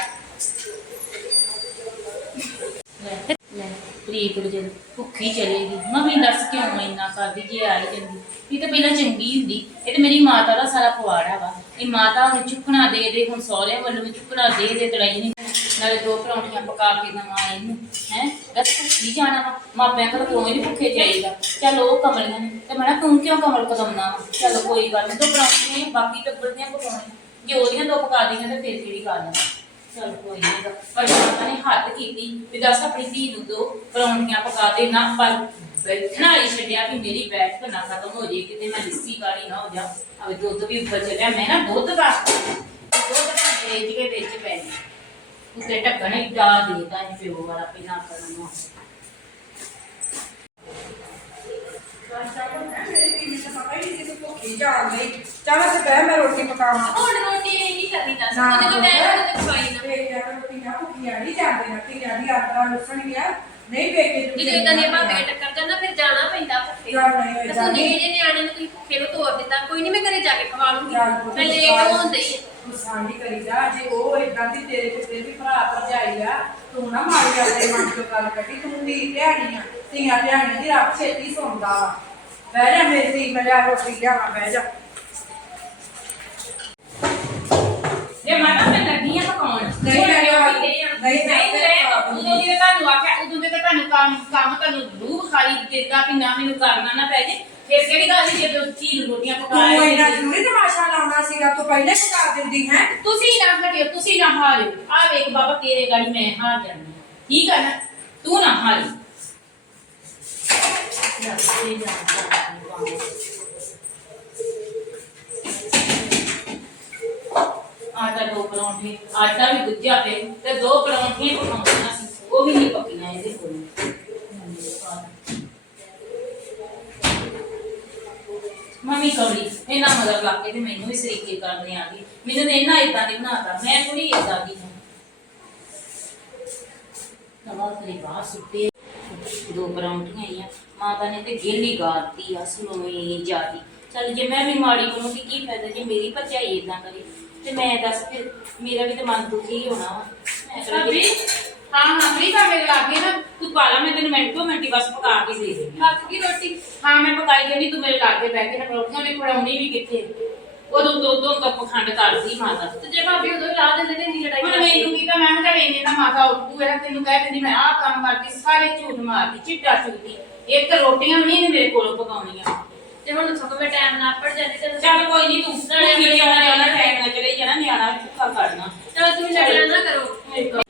A: ਲੈ, ਪ੍ਰੀਤ ਜਦ ਭੁੱਖੀ ਚਲੇਗੀ ਮੰਮੀ ਦੱਸ ਕਿਉਂ ਇੰਨਾ ਕਰਦੀ, ਜੇ ਆਈ ਜਾਂਦੀ। ਇਹ ਤਾਂ ਪਹਿਲਾਂ ਚੰਗੀ ਹੁੰਦੀ। ਇਹ ਤਾਂ ਮੇਰੀ ਮਾਤਾ ਦਾ ਸਾਰਾ ਪਵਾੜਾ ਵਾ। ਇਹ ਮਾਤਾ ਹੁਣ ਚੁੱਕਣਾ ਦੇ ਦੇ, ਹੁਣ ਸਹੁਰਿਆਂ ਵੱਲੋਂ ਵੀ ਚੁੱਕਣਾ ਦੇ ਦੇ, ਤੜਾਈ ਨਹੀਂ ਨਾਲੇ ਦੋ ਪਰੌਂਠੀਆਂ ਪਕਾ ਕੇ ਦਵਾਂ ਇਹਨੂੰ, ਹੈ? ਦੱਸ ਭੁੱਖੀ ਜਾਣਾ ਵਾ? ਮਾਪਿਆਂ ਕੋਲ ਕਿਉਂ ਨਹੀਂ ਭੁੱਖੇ ਜਾਈਦਾ? ਚੱਲ ਉਹ ਕਮਲੀਆਂ ਨੇ। ਤੇ ਮੈਂ ਨਾ ਤੂੰ ਕਿਉਂ ਕਮਲ ਕਦਮਨਾ ਚੱਲ ਕੋਈ ਗੱਲ ਨਹੀਂ ਦੋ ਪਰੌਂਠੀਆਂ ਬਾਕੀ ਟੱਬਰ ਦੀਆਂ ਪਕਾਉਣੀਆਂ। ਜੇ ਉਹਦੀਆਂ ਦੋ ਪਕਾ ਦੇਈਆਂ, ਤੇ ਫਿਰ ਕਿਹੜੀ ਗੱਲ ਆ? ਚਲ ਕੋਈ ਨਹੀਂ ਪਰ ਮਾਤਾ ਨੇ ਹੱਥ ਕੀਤੀ ਵੀ ਦੱਸ ਆਪਣੀ ਧੀ ਨੂੰ ਦੋ ਪਰੌਂਠੀਆਂ ਪਕਾ ਦੇ ਨਾ ਪਰ ਬੈਠਣਾ ਹੀ ਛੱਡਿਆ ਕਿ ਮੇਰੀ ਬੈਠ ਨਾ ਖਤਮ ਹੋ ਜੇ ਕਿਤੇ ਮੈਂ ਲਿੱਸੀ ਵਾਲੀ ਨਾ ਹੋ ਜਾ ਅਵੇ ਦੁੱਧ ਵੀ ਉੱਪਰ ਚੱਲਿਆ ਮੈਂ ਨਾ ਦੁੱਧ ਦਾ ਦੁੱਧ ਦਾ ਵੇਚ ਕੇ ਵਿੱਚ ਪੈ ਗਈ। ਉੱਤੇ ਢੱਕਣ ਏਡਾ ਦੇਦਾ ਇਹ ਪਿਓ ਵਾਲਾ ਪਹਿਲਾਂ ਕਰਨ ਨੂੰ।
B: ਚੱਲ ਤੇ ਬਹਿ ਮੈਂ ਰੋਟੀ ਪਕਾਵਾਂ।
C: ਹੁਣ ਰੋਟੀ ਨਹੀਂ ਕੀ ਕਰਨੀ ਦੱਸ
B: ਨਾ,
C: ਜਦੋਂ ਮੈਂ
B: ਪੁੱਤ।
C: ਉਹਦੇ ਤੇ ਖਵਾਈ ਨਾ।
B: ਪੇਕਿਆਂ ਨੂੰ ਰੋਟੀਆਂ ਭੁੱਖੀਆਂ ਨਹੀਂ ਜਾਂਦੇ ਨਾ ਧੀਆਂ ਦੀ ਆਦਤਾਂ ਲੁੱਟਣਗੀਆਂ ਨਹੀਂ ਪੇਕੇ
C: ਜਦੋਂ ਇਦਾਂ ਦੀਆਂ ਭਾਵੇਂ ਟੱਕਰ ਜਾਂਦਾ ਫਿਰ ਜਾਣਾ ਪੈਂਦਾ ਭੁੱਖੇ।
B: ਚੱਲ ਨਹੀਂ ਹੋਏ
C: ਤੇ
B: ਜਾਂਦੇ।
C: ਤੂੰ ਨਿੱਕੇ ਜਿਹੇ ਨਿਆਣੇ ਨੂੰ ਤੁਸੀਂ ਭੁੱਖੇ ਨੂੰ ਤੋੜ ਦਿੱਤਾ। ਕੋਈ ਨਹੀਂ ਮੈਂ ਘਰੇ ਜਾ ਕੇ ਖਵਾ ਲੂੰਗੀ।
B: ਚੱਲ ਪੁੱਤ,
C: ਮੈਂ ਲੇਟ ਹੋਣ ਹੀ
B: ਗੁੱਸਾ ਨਹੀਂ ਕਰੀਦਾ ਜੇ। ਉਹ ਇਦਾਂ ਦੀ ਤੇਰੇ ਪੁੱਤੇ ਵੀ ਭਰਾ ਭਰਜਾਈ ਆ ਤੂੰ ਨਾ ਮਾਰੀ ਆਪਣੇ ਮਨ ਤੋਂ ਗੱਲ ਕੱਢੀ। ਤੂੰ ਵੀ ਧਿਆਣੀ ਆ। ਧੀਆਂ ਧਿਆਣੀ ਦੀ ਰੱਬ ਛੇਤੀ ਸੁਣਦਾ ਵਾ। ਬਹਿ ਜਾ ਮੇਰੀ ਧੀ ਮੈਂ ਲਿਆ ਰੋਟੀ ਲਿਆਵਾਂ ਬਹਿ ਜਾ।
A: ਜੇ ਮਾਤਾ ਮੈਂ ਲੱਗੀ ਆ ਪਕਾਉਣ
B: ਨਹੀਂ, ਨਹੀਂ,
A: ਕਿਉਂ
B: ਨਹੀਂ,
A: ਮੈਂ ਉਦੋਂ ਦੀ ਤਾਂ ਤੁਹਾਨੂੰ ਆਖਿਆ ਉਦੋਂ ਦੇ ਤਾਂ ਤੁਹਾਨੂੰ ਕੰਮ ਕੰਮ ਤੁਹਾਨੂੰ ਰੂਹ ਖਾਲੀ ਦਿੱਤਾ ਕਿ ਨਾ ਮੈਨੂੰ ਕਰਨਾ ਨਾ ਪੈ ਜੇ। ਫਿਰ ਕਿਹੜੀ ਗੱਲ ਸੀ ਜਦੋਂ ਚੀਜ਼ ਰੋਟੀਆਂ ਪਕਾ
B: ਤੂੰ ਇੰਨਾ? ਜ਼ਰੂਰੀ ਤਮਾਸ਼ਾ ਲਾਉਣਾ ਸੀਗਾ ਤੂੰ ਪਹਿਲੇ ਪਕਾ ਦਿੰਦੀ ਹੈ।
A: ਤੁਸੀਂ ਨਾ ਹਟਿਓ ਤੁਸੀਂ ਨਾ ਹਾਰਿਓ। ਆ ਵੇਖ ਬਾਬਾ ਤੇਰੇ ਗਾੜੀ ਮੈਂ ਹਾਰ ਜਾਣਾ ਠੀਕ ਆ ਨਾ? ਤੂੰ ਨਾ ਹਾਰੀ। ਦੱਸ ਤੇ ਜਾ ਆਟਾ ਦੋ ਪਰੌਂਠੇ, ਆਟਾ ਵੀ ਗੁੱਜਿਆ ਪਏ ਤੇ ਦੋ ਪਰੌਂਠੀਆਂ ਪਕਾਉਣਾ ਸੀ, ਉਹ ਵੀ ਨਹੀਂ ਪੱਕੀਆਂ ਇਹਦੇ ਕੋਲ। ਮੰਮੀ ਕੌੜੀ ਇਹਨਾਂ ਮਗਰ ਲੱਗ ਕੇ ਤੇ ਮੈਨੂੰ ਵੀ ਸਰੀਕੇ ਕਰਨੇ ਆ ਗਈ ਮੈਨੂੰ ਨੇ ਇਹਨਾਂ ਇਦਾਂ ਦੀ ਬਣਾਤਾ, ਮੈਂ ਥੋੜੀ ਇਦਾਂ ਦੀ ਹਾਂ। ਤਵਾ ਤੇਰੀ ਬਾਹਰ ਸੁੱਤੇ ਦੋ ਪਰੌਂਠੀਆਂ ਆਈਆਂ, ਮਾਤਾ ਨੇ ਤੇ ਗੇਲੀ ਗਾਤੀ ਆ ਸੁਣੋਈ ਜਾਦੀ ਚੱਲ ਜੇ ਮੈਂ ਵੀ ਮਾੜੀ ਬਣੂਗੀ, ਕੀ ਫਾਇਦਾ ਜੇ ਮੇਰੀ ਭਰਜਾਈ ਇਦਾਂ ਕਰੇ? ਤੇ ਮੈਂ ਦੱਸ ਫਿਰ ਮੇਰਾ ਵੀ ਤੇ ਮਨ ਦੁਖੀ ਹੀ ਹੋਣਾ ਵਾ। ਮੈਂ ਕਿਹੜਾ
D: ਭਾਬੀ ਹਾਂ ਹਾਂ ਵੀ ਤਾਂ ਮੇਰੇ ਲਾਗੇ ਨਾ
A: ਤੂੰ ਪਾਲਾ ਮੈਂ ਤੈਨੂੰ ਮਿੰਟੋ ਮਿੰਟੀ ਬਸ ਪਕਾ ਕੇ ਦੇ ਦੇਣੀ
D: ਹੱਥ ਦੀ ਰੋਟੀ?
A: ਹਾਂ ਮੈਂ ਪਕਾਈ ਜਾਂਦੀ ਤੂੰ ਮੇਰੇ ਲਾਗੇ ਬਹਿ ਕੇ ਨਾ ਪਰੌਂਠੀਆਂ ਨੇ ਫੜਾਉਣੀ ਵੀ ਕਿੱਥੇ? ਉਦੋਂ ਦੋ ਦੋ ਕੱਪ ਖੰਡ ਕਰਦੀ ਮਾਤਾ।
C: ਤੇ ਜੇ ਭਾਬੀ ਉਦੋਂ ਲਾ ਦਿੰਦੇ ਤੇ ਨਹੀਂ ਲੜਾਈ
A: ਹੁਣ ਮੈਨੂੰ ਕੀ ਤਾਂ ਮੈਂ ਕਿਹਾ ਇਹਨੇ ਨਾ ਮਾਤਾ ਉੱਠੂ ਇਹ ਤੈਨੂੰ ਕਹਿ ਦਿੰਦੀ ਮੈਂ ਆਹ ਕੰਮ ਕਰਦੀ ਸਾਰੇ ਝੂਠ ਮਾਰਦੀ ਚਿੱਟਾ ਚੁੱਦੀ ਇੱਕ ਰੋਟੀਆਂ ਵੀ ਨਹੀਂ ਇਹਨੇ ਮੇਰੇ ਕੋਲੋਂ ਪਕਾਉਣੀਆਂ।
C: ਤੇ ਹੁਣ ਸਗੋਂ ਮੈਂ ਟਾਈਮ ਨਾਲ ਪੜ ਜਾਂਦੀ ਤੇ
A: ਚੱਲ ਕੋਈ ਨਹੀਂ ਤੂੰ
C: ਨਾਲੇ
A: ਨਾਲੇ
C: ਆਪਣੇ
A: ਆਉਣਾ ਜਾਣਾ ਟਾਈਮ ਨਾਲ ਚਲੇ ਜਾਣਾ ਨਿਆਣਾ ਭੁੱਖਾ ਕਰਨਾ
C: ਚਲ ਤੂੰ ਲੜਿਆ ਨਾ ਕਰੋ।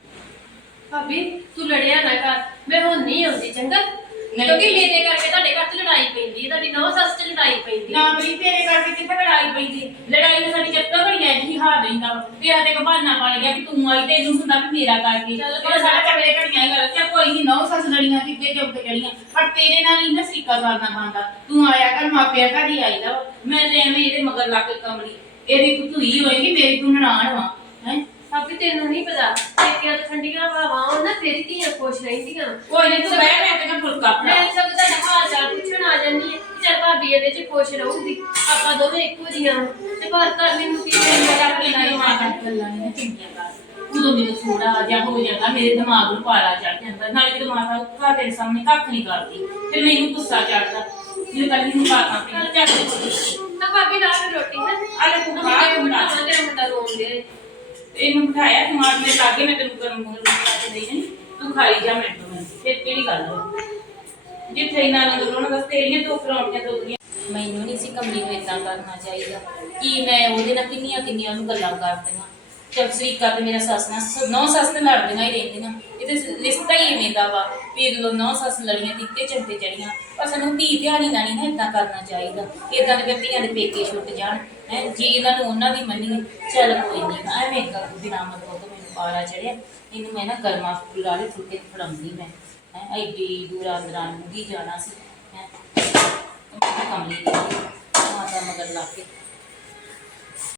C: ਭਾਬੀ ਤੂੰ ਲੜਿਆ ਨਾ ਕਰ। ਮੈਂ ਹੁਣ ਨਹੀਂ ਆਉਂਦੀ ਚੰਗਾ। ਕਿਉਂਕਿ ਮੇਰੇ ਕਰਕੇ ਤੁਹਾਡੇ ਘਰ 'ਚ ਲੜਾਈ ਪੈਂਦੀ ਹੈ ਤੁਹਾਡੀ ਨੌ ਸੱਸ 'ਚ ਲੜਾਈ ਪੈਂਦੀ ਹੈ।
A: ਨਾ ਬਈ ਤੇਰੇ ਕਰਕੇ ਕਿੱਥੇ ਲੜਾਈ ਪੈਂਦੀ ਲੜਾਈ ਨੂੰ ਸਾਡੀ ਚੱਤਾਂ ਬੜੀਆਂ ਰਹਿੰਦਾ ਵਾ। ਤੇਰਾ ਤੇ ਬਹਾਨਾ ਬਣ ਗਿਆ ਕਿ ਤੂੰ ਆਈ ਤੇ ਇਹਨੂੰ ਹੁੰਦਾ ਵੀ ਮੇਰਾ ਕਰਕੇ
C: ਚੱਲ
A: ਚੱਲ ਸਾਰਾ ਚੱਲੇ। ਘੜੀਆਂ ਕਰ ਚੱਲ ਕੋਈ ਨਹੀਂ ਨੌ ਸੱਸ ਲੜੀਆਂ ਕਿੱਥੇ ਚੁੱਪ ਕੇ ਚੜੀਆਂ। ਪਰ ਤੇਰੇ ਨਾਲ ਹੀ ਨਾ ਸਰੀਕਾ ਕਰਨਾ ਪੈਂਦਾ ਤੂੰ ਆਇਆ ਕਰ ਮਾਪਿਆਂ ਘਰ ਹੀ ਆਈਦਾ ਵਾ। ਮੈਂ ਤੇ ਐਵੇਂ ਇਹਦੇ ਮਗਰ ਲੱਗ ਕੇ ਕਮਲੀ। ਇਹਦੀ ਤੂੰ ਹੀ ਹੋਏਗੀ ਮੇਰੀ ਤੂੰ ਨਨਾਣ ਵਾ। ਹੈ?
C: ਭਾਬੀ ਤੈਨੂੰ ਨਹੀਂ ਪਤਾ ਪੇਕਿਆਂ ਤੋਂ ਠੰਡੀਆਂ ਹਵਾਵਾਂ ਆਉਣ ਨਾ ਫਿਰ ਧੀਆਂ ਖੁਸ਼ ਰਹਿੰਦੀਆਂ।
A: ਕੋਈ ਨਹੀਂ ਤੂੰ ਬਹਿ ਮੈਂ ਤੈਨੂੰ ਫੁਲਕਾ
C: ਮੈਂ ਸਭ ਤੁਹਾਡਾ ਹਾਲ ਚਾਲ ਪੁੱਛਣ ਆ ਜਾਂਦੀ ਹੈ ਕਿ ਚੱਲ ਭਾਬੀ ਇਹਦੇ 'ਚ ਖੁਸ਼ ਰਹੂਗੀ। ਆਪਾਂ ਦੋਵੇਂ ਇੱਕੋ ਜੀਆਂ। ਤੇ ਪਰ ਤਾਂ ਮੈਨੂੰ ਕੀ
A: ਮੇਰਾ
C: ਕਰਨਾ
A: ਆਪਣੇ ਗੱਲਾਂ ਨਹੀਂ ਚੰਗੀਆਂ ਕਰ ਉਦੋਂ ਮੈਨੂੰ ਥੋੜਾ ਜਿਹਾ ਹੋ ਜਾਂਦਾ ਮੇਰੇ ਦਿਮਾਗ ਨੂੰ ਪਾਰਾ ਚੜ ਜਾਂਦਾ। ਨਾਲੇ ਜਦੋਂ ਮਾਤਾ ਉੱਠਾ ਤੇਰੇ ਸਾਹਮਣੇ ਕੱਖ ਨਹੀਂ ਕਰਦੀ। ਫਿਰ ਮੈਨੂੰ ਗੁੱਸਾ ਚੜਦਾ ਜਦੋਂ ਕੱਲ ਨੂੰ ਬਾਤਾਂ ਪਈ ਚੱਲ
C: ਤਾਂ ਭਾਬੀ ਨਾਲ ਰੋਟੀ ਹੈ।
A: ਆਲੇ ਤੂੰ ਖਾ ਕੇ
C: ਮੁੰਡਾ
A: ਬਣਾ
C: ਤੇਰਾ ਮੁੰਡਾ ਰੋਂਦੇ
A: ਇਹਨੂੰ ਬਿਠਾਇਆ ਦਿਮਾਗ ਮੇਰੇ ਲਾਗੇ, ਮੈਂ ਤੈਨੂੰ ਗਰਮ ਮੂੰਹ ਲਾ ਕੇ ਦੇਈ ਜਾਨੀ ਤੂੰ ਖਾਈ ਜਾ ਮਿੰਟੋ ਮਿੰਟ ਫਿਰ ਕਿਹੜੀ ਗੱਲ ਹੋ ਜਿੱਥੇ ਇਹਨਾਂ ਨੇ ਦੋਨੋਂ ਦੱਸ ਤੇਰੀਆਂ ਦੋ ਪਰੌਂਠੀਆਂ ਦੋ ਮੈਨੂੰ ਨਹੀਂ ਸੀ ਕਮਲੀ ਨੂੰ ਇਦਾਂ ਕਰਨਾ ਚਾਹੀਦਾ। ਕਿ ਮੈਂ ਉਹਦੇ ਨਾਲ ਕਿੰਨੀਆਂ ਕਿੰਨੀਆਂ ਉਹਨੂੰ ਗੱਲਾਂ ਕਰਦੀਆਂ। ਚਲ ਸਰੀਕਾ ਤੇ ਮੇਰਾ ਸੱਸ ਨਾਲ ਨੌ ਸੱਸ ਤੇ ਲੜਦੀਆਂ ਹੀ ਰਹਿੰਦੀਆਂ। ਇਹ ਤੇ ਰਿਸ਼ਤਾ ਹੀ ਐਵੇਂ ਦਾ ਵਾ ਵੀ ਜਦੋਂ ਨੌ ਸੱਸ ਲੜੀਆਂ ਦਿੱਤੇ ਚੰਤੇ ਚੜੀਆਂ ਪਰ ਸਾਨੂੰ ਧੀ ਧਿਆਣੀ ਨਾਲ ਨਹੀਂ ਇਦਾਂ ਕਰਨਾ ਚਾਹੀਦਾ। ਇਦਾਂ ਦੇ ਧੀਆਂ ਦੇ ਪੇਕੇ ਛੁੱਟ ਜਾਣ। ਹੈ, ਜੀ ਇਹਨਾਂ ਨੂੰ ਉਹਨਾਂ ਦੀ ਮੰਨੀਏ, ਚੱਲ ਕੋਈ ਨਹੀਂ, ਐਵੇਂ ਕਰ ਬਿਨਾ ਮਤਲਬ ਤੋਂ ਮੈਨੂੰ ਪਾਲਾ ਚੜਿਆ। ਇਹਨੂੰ ਮੈਂ ਨਾ ਗਰਮਾ ਫੁਲਾਰੇ ਫੁਲਕੇ ਫੜਾਉਂਦੀ ਮੈਂ, ਹੈ, ਐਡੀ ਦੂਰ ਅੰਦਰਾਂ ਨੂੰ ਵੀ ਜਾਣਾ ਸੀ, ਹੈ। ਕਮਲੀ ਦੀ ਮਾਤਾ ਮਗਰ ਲਾ ਕੇ।